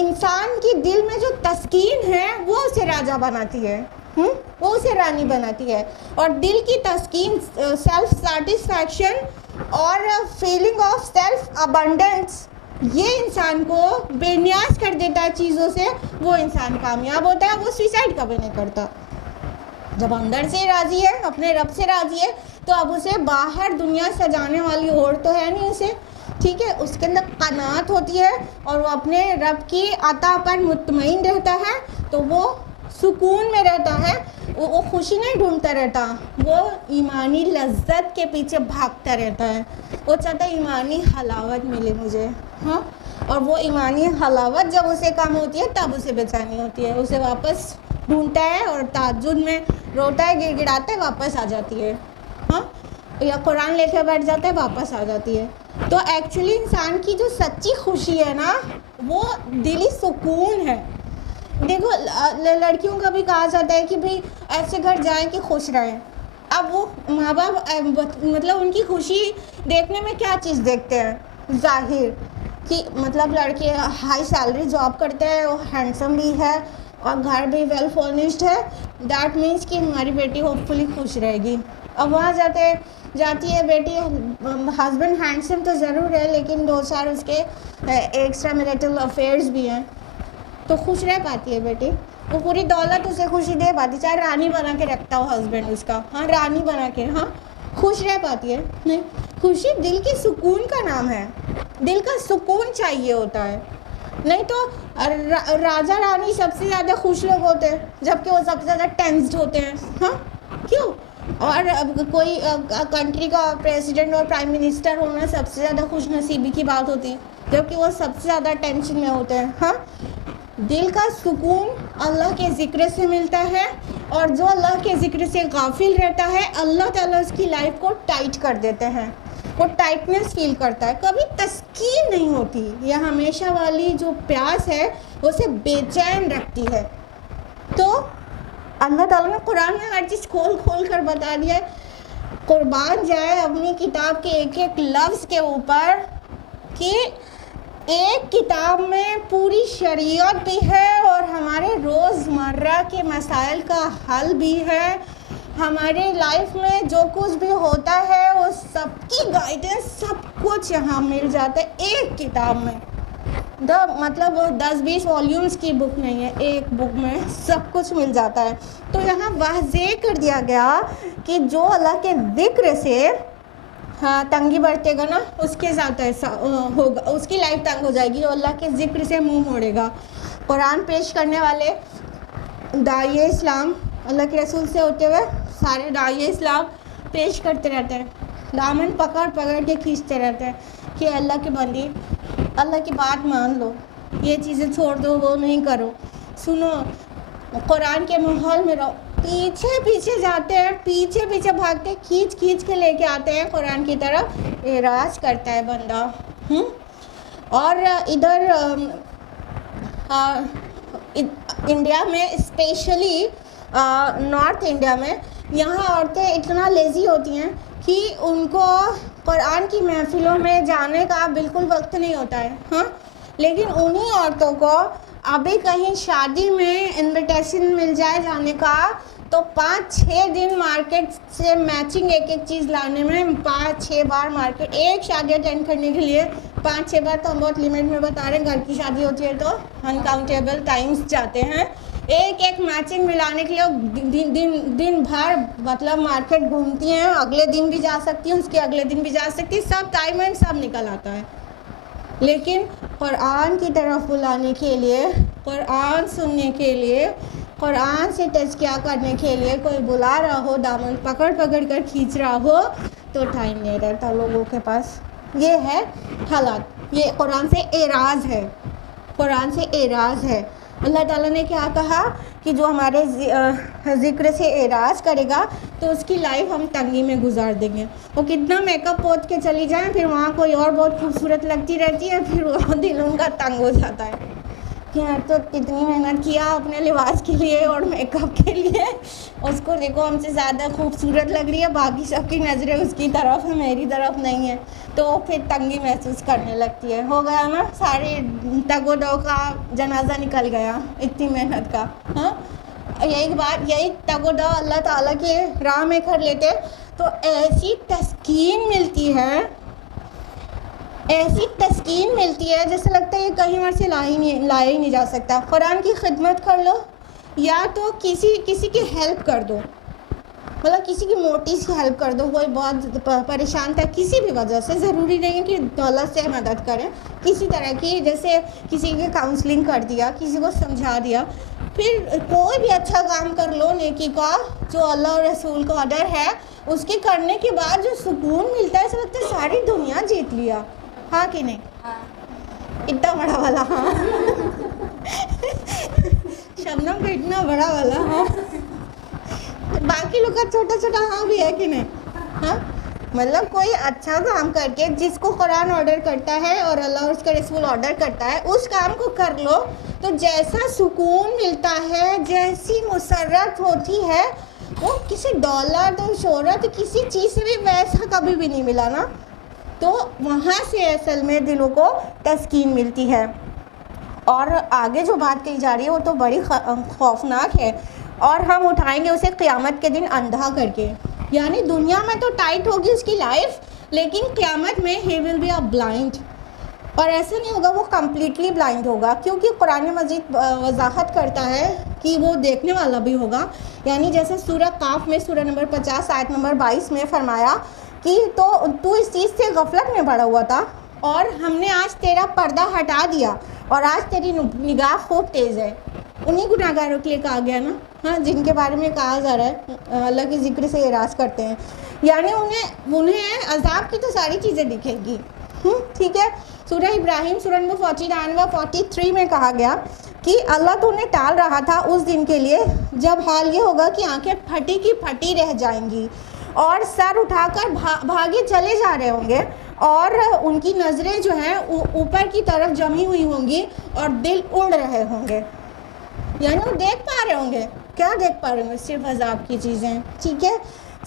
انسان کی دل میں جو تسکین ہے وہ اسے راجا بناتی ہے، وہ اسے رانی بناتی ہے. اور دل کی تسکین، سیلف سیٹسفیکشن اور فیلنگ آف سیلف ابنڈنس، یہ انسان کو بے نیاز کر دیتا ہے چیزوں سے. وہ انسان کامیاب ہوتا ہے، وہ سوئسائڈ کبھی نہیں کرتا. جب اندر سے راضی ہے، اپنے رب سے راضی ہے، تو اب اسے باہر دنیا سجانے والی اور تو ہے نہیں اسے، ٹھیک ہے. اس کے اندر قناعت ہوتی ہے اور وہ اپنے رب کی عطا پر مطمئن رہتا ہے، تو وہ سکون میں رہتا ہے. وہ خوشی نہیں ڈھونڈتا رہتا، وہ ایمانی لذت کے پیچھے بھاگتا رہتا ہے. وہ چاہتا ہے ایمانی حلاوت ملے مجھے، ہاں. اور وہ ایمانی حلاوت جب اسے کم ہوتی ہے تب اسے بے چینی ہوتی ہے، اسے واپس ڈھونڈتا ہے اور تہجد میں روتا ہے، گڑ گڑاتا ہے، واپس آ جاتی ہے، ہاں. یا قرآن لے کے بیٹھ جاتا ہے، واپس آ جاتی ہے. تو ایکچولی انسان کی جو سچی خوشی ہے نا، وہ دلی سکون ہے. دیکھو لڑکیوں کا بھی کہا جاتا ہے کہ بھئی ایسے گھر جائیں کہ خوش رہیں. اب وہ ماں باپ مطلب ان کی خوشی دیکھنے میں کیا چیز دیکھتے ہیں؟ ظاہر کہ مطلب لڑکے ہائی سیلری جاب کرتے ہیں، وہ ہینڈسم بھی ہے اور گھر بھی ویل فرنشڈ ہے، دیٹ مینس کہ ہماری بیٹی ہوپ فلی خوش رہے گی. اب وہاں جاتی ہے بیٹی، ہسبینڈ ہینڈسم تو ضرور ہے لیکن 2 سال اس کے ایکسٹرا میریٹل افیئرز بھی ہیں، تو خوش رہ پاتی ہے بیٹی؟ وہ پوری دولت اسے خوشی دے پاتی، چاہے رانی بنا کے رکھتا ہو ہسبینڈ اس کا، ہاں رانی بنا کے، ہاں خوش رہ پاتی ہے؟ نہیں. خوشی دل کے سکون کا نام ہے، دل کا سکون چاہیے ہوتا ہے. نہیں تو راجا رانی سب سے زیادہ خوش لوگ ہوتے ہیں جبکہ وہ سب سے زیادہ ٹینسڈ ہوتے ہیں، ہاں کیوں؟ اور کوئی کنٹری کا پریزیڈنٹ اور پرائم منسٹر ہونا سب سے زیادہ خوش نصیبی کی بات ہوتی ہے جبکہ وہ سب سے زیادہ ٹینشن میں ہوتے ہیں، ہاں. دل کا سکون اللہ کے ذکر سے ملتا ہے، اور جو اللہ کے ذکر سے غافل رہتا ہے اللہ تعالیٰ اس کی لائف کو ٹائٹ کر دیتے ہیں. وہ ٹائٹنس فیل کرتا ہے، کبھی تسکین نہیں ہوتی. یہ ہمیشہ والی جو پیاس ہے اسے بے چین رکھتی ہے. تو اللہ تعالیٰ نے قرآن میں ہر چیز کھول کھول کر بتا دیا ہے. قربان جائے اپنی کتاب کے ایک ایک لفظ کے اوپر کہ ایک کتاب میں پوری شریعت بھی ہے اور ہمارے روزمرہ کے مسائل کا حل بھی ہے. ہمارے لائف میں جو کچھ بھی ہوتا ہے وہ سب کی گائیڈنس، سب کچھ یہاں مل جاتا ہے ایک کتاب میں. مطلب 10-20 والیومز کی بک نہیں ہے، ایک بک میں سب کچھ مل جاتا ہے. تو یہاں واضح کر دیا گیا کہ جو اللہ کے ذکر سے تنگی برتے گا نا اس کے ساتھ ایسا ہوگا، اس کی لائف تنگ ہو جائے گی. اور اللہ کے ذکر سے منہ موڑے گا. قرآن پیش کرنے والے داعی اسلام اللہ کے رسول سے ہوتے ہوئے سارے داعی اسلام پیش کرتے رہتے ہیں، دامن پکڑ کے کھینچتے رہتے ہیں کہ اللہ کے بندی اللہ کی بات مان لو، یہ چیزیں چھوڑ دو، وہ نہیں کرو، سنو قرآن کے ماحول میں رہو. پیچھے جاتے ہیں، پیچھے بھاگتے، کھینچ کے لے کے آتے ہیں قرآن کی طرف. اعراض کرتا ہے بندہ. اور ادھر انڈیا میں اسپیشلی نارتھ انڈیا میں یہاں عورتیں اتنا لیزی ہوتی ہیں کہ ان کو قرآن کی محفلوں میں جانے کا بالکل وقت نہیں ہوتا ہے، ہاں. لیکن انہی عورتوں کو ابھی کہیں شادی میں انویٹیشن مل جائے جانے کا تو 5-6 دن مارکیٹ سے میچنگ ایک چیز لانے میں 5-6 بار مارکیٹ، ایک شادی اٹینڈ کرنے کے لیے 5-6 بار تو ہم بہت لمٹ میں بتا رہے ہیں. گھر کی شادی ہوتی ہے تو انکاؤنٹیبل ٹائمز جاتے ہیں ایک ایک میچنگ ملانے کے لیے دن بھر مطلب مارکیٹ گھومتی ہیں، اگلے دن بھی جا سکتی ہیں، اس کے اگلے دن بھی جا سکتی ہیں، سب ٹائم اینڈ سب نکل آتا ہے. لیکن قرآن کی طرف بلانے کے لیے، قرآن سننے کے لیے، قرآن سے تزکیہ کرنے کے لیے کوئی بلا رہا ہو، دامن پکڑ پکڑ کر کھینچ رہا ہو تو ٹائم نہیں رہتا لوگوں کے پاس. یہ ہے حالات، یہ قرآن سے اعراض ہے، قرآن سے اعراض ہے. اللہ تعالیٰ نے کیا کہا کہ جو ہمارے ذکر سے اعراض کرے گا تو اس کی لائف ہم تنگی میں گزار دیں گے. وہ کتنا میک اپ پوت کے چلی جائیں، پھر وہاں کوئی اور بہت خوبصورت لگتی رہتی ہے، پھر وہ دل ان کا تنگ ہو جاتا ہے کہ یار تو کتنی محنت کیا اپنے لباس کے لیے اور میک اپ کے لیے، اس کو دیکھو ہم سے زیادہ خوبصورت لگ رہی ہے، باقی سب کی نظریں اس کی طرف ہے، میری طرف نہیں ہے، تو پھر تنگی محسوس کرنے لگتی ہے. ہو گیا نا، سارے تگ و دو کا جنازہ نکل گیا اتنی محنت کا. ہاں، یہی تگ و دو اللہ تعالیٰ کے راہ میں کر لیتے تو ایسی تسکین ملتی ہے، ایسی تسکین ملتی ہے جیسے لگتا ہے یہ کہیں اور سے لایا ہی نہیں جا سکتا. قرآن کی خدمت کر لو یا تو کسی کی ہیلپ کر دو، مطلب کسی کی موٹی سی ہیلپ کر دو، کوئی بہت پریشان تھا کسی بھی وجہ سے، ضروری نہیں ہے کہ دولت سے مدد کریں، کسی طرح کی، جیسے کسی کی کاؤنسلنگ کر دیا، کسی کو سمجھا دیا. پھر کوئی بھی اچھا کام کر لو نیکی کا جو اللہ اور رسول کا آرڈر ہے، اس کے کرنے کے بعد جو سکون ملتا ہے، ایسا لگتا ہے ساری دنیا جیت لیا. ہاں کہ نہیں؟ اتنا بڑا والا، ہاں شبنم کا اتنا بڑا والا، ہاں باقی لوگ کا چھوٹا چھوٹا ہاں بھی ہے کہ نہیں؟ ہاں، مطلب کوئی اچھا کام کر کے جس کو قرآن آرڈر کرتا ہے اور اللہ اور اس کا رسول آرڈر کرتا ہے، اس کام کو کر لو تو جیسا سکون ملتا ہے، جیسی مسرت ہوتی ہے، وہ کسی دولت اور شہرت کسی چیز سے بھی ویسا کبھی بھی نہیں ملا نا. تو وہاں سے اصل میں دلوں کو تسکین ملتی ہے. اور آگے جو بات کہی جا رہی ہے وہ تو بڑی خوفناک ہے، اور ہم اٹھائیں گے اسے قیامت کے دن اندھا کر کے. یعنی دنیا میں تو ٹائٹ ہوگی اس کی لائف، لیکن قیامت میں ہی ول بی اے بلائنڈ. اور ایسا نہیں ہوگا وہ کمپلیٹلی بلائنڈ ہوگا، کیونکہ قرآن مجید وضاحت کرتا ہے کہ وہ دیکھنے والا بھی ہوگا. یعنی جیسے سورہ قاف میں سورہ نمبر 50 آیت نمبر 22 میں فرمایا کہ تو اس چیز سے غفلت میں پڑا ہوا تھا اور ہم نے آج تیرا پردہ ہٹا دیا اور آج تیری نگاہ خوب تیز ہے. انہیں گناہ گاروں کے لیے کہا گیا نا، ہاں، جن کے بارے میں کہا جا رہا ہے اللہ کے ذکر سے اعراض کرتے ہیں. یعنی انہیں عذاب کی تو ساری چیزیں دکھے گی. ٹھیک ہے. سورہ ابراہیم سورہ نمبر 49 و 43 میں کہا گیا کہ اللہ تو انہیں ٹال رہا تھا اس دن کے لیے جب حال یہ ہوگا کہ آنکھیں پھٹی کی پھٹی رہ جائیں گی اور سر اٹھا کر بھاگے چلے جا رہے ہوں گے، اور ان کی نظریں جو ہیں اوپر کی طرف جمی ہوئی ہوں گی اور دل اڑ رہے ہوں گے. یعنی وہ دیکھ پا رہے ہوں گے، کیا دیکھ پا رہے ہوں گے؟ صرف عذاب کی چیزیں. ٹھیک ہے.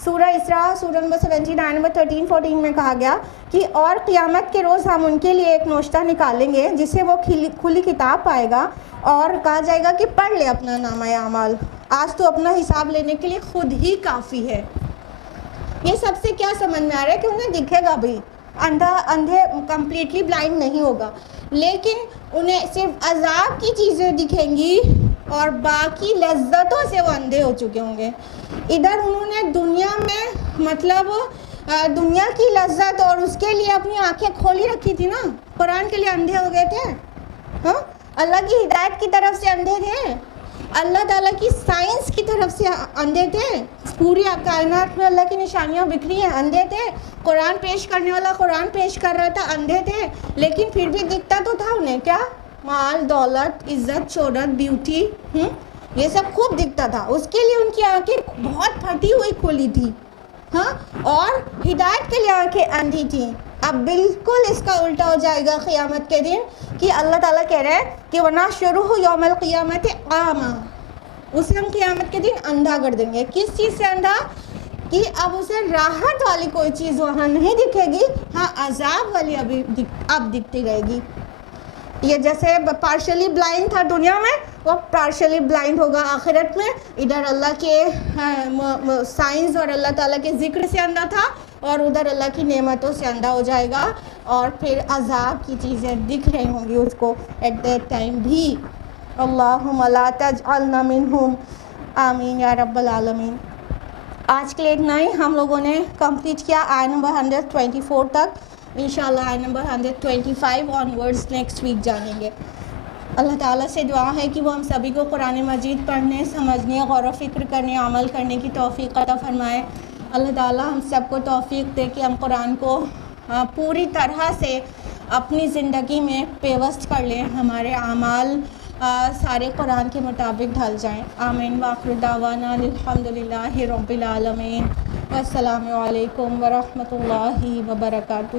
سورہ اسراء سورہ نمبر 79 نمبر 13-14 میں کہا گیا کہ اور قیامت کے روز ہم ان کے لیے ایک نوشتہ نکالیں گے جسے وہ کھلی کتاب پائے گا اور کہا جائے گا کہ پڑھ لے اپنا نامہ اعمال، آج تو اپنا حساب لینے کے لیے خود ہی کافی ہے. یہ سب سے کیا سمجھ میں آ رہا ہے کہ انہیں دکھے گا بھی، اندھے کمپلیٹلی بلائنڈ نہیں ہوگا، لیکن انہیں صرف عذاب کی چیزیں دکھیں گی اور باقی لذتوں سے وہ اندھے ہو چکے ہوں گے. ادھر انہوں نے دنیا میں مطلب دنیا کی لذت اور اس کے لیے اپنی آنکھیں کھولی رکھی تھی نا، قرآن کے لیے اندھے ہو گئے تھے. ہاں، اللہ کی ہدایت کی طرف سے اندھے تھے، اللہ تعالیٰ کی سائنس کی طرف سے اندھے تھے، پوری کائنات میں اللہ کی نشانیاں بکھری ہیں، اندھے تھے. قرآن پیش کرنے والا قرآن پیش کر رہا تھا، اندھے تھے، لیکن پھر بھی دکھتا تو تھا انہیں کیا؟ مال، دولت، عزت، شہرت، بیوٹی، یہ سب خوب دکھتا تھا. اس کے لیے ان کی آنکھیں بہت پھٹی ہوئی کھلی تھی، ہاں، اور ہدایت کے لیے آنکھیں اندھی تھیں. اب بالکل اس کا الٹا ہو جائے گا قیامت کے دن کہ اللہ تعالیٰ کہہ رہے ہیں کہ وَنَحْشُرُهُ يَوْمَ الْقِيَامَةِ أَعْمَىٰ، اسے ہم قیامت کے دن اندھا کر دیں گے. کس چیز سے اندھا؟ کہ اب اسے راحت والی کوئی چیز وہاں نہیں دکھے گی، ہاں عذاب والی اب دکھتی رہے گی. یہ جیسے پارشلی بلائنڈ تھا دنیا میں، وہ پارشلی بلائنڈ ہوگا آخرت میں. ادھر اللہ کے سائنس اور اللہ تعالیٰ کے ذکر سے اندھا تھا اور ادھر اللہ کی نعمتوں سے اندھا ہو جائے گا، اور پھر عذاب کی چیزیں دکھ رہی ہوں گی اس کو ایٹ دیٹ ٹائم بھی. اللہم لا تجعلنا منہم، آمین یا رب العالمین۔ آج کے لیے اتنا ہی، ہم لوگوں نے کمپلیٹ کیا آیت نمبر 124 تک، انشاءاللہ آیت نمبر 125 آنورڈز نیکسٹ ویک جانیں گے۔ اللہ تعالیٰ سے دعا ہے کہ وہ ہم سبھی کو قرآن مجید پڑھنے، سمجھنے، غور و فکر کرنے، عمل کرنے کی توفیق عطا فرمائے۔ اللہ تعالیٰ ہم سب کو توفیق دے کہ ہم قرآن کو پوری طرح سے اپنی زندگی میں پیوست کر لیں، ہمارے اعمال سارے قرآن کے مطابق ڈھل جائیں۔ آمین۔ وآخر دعوانا الحمدللہ رب العالمین، والسلام علیکم ورحمۃ اللہ وبرکاتہ۔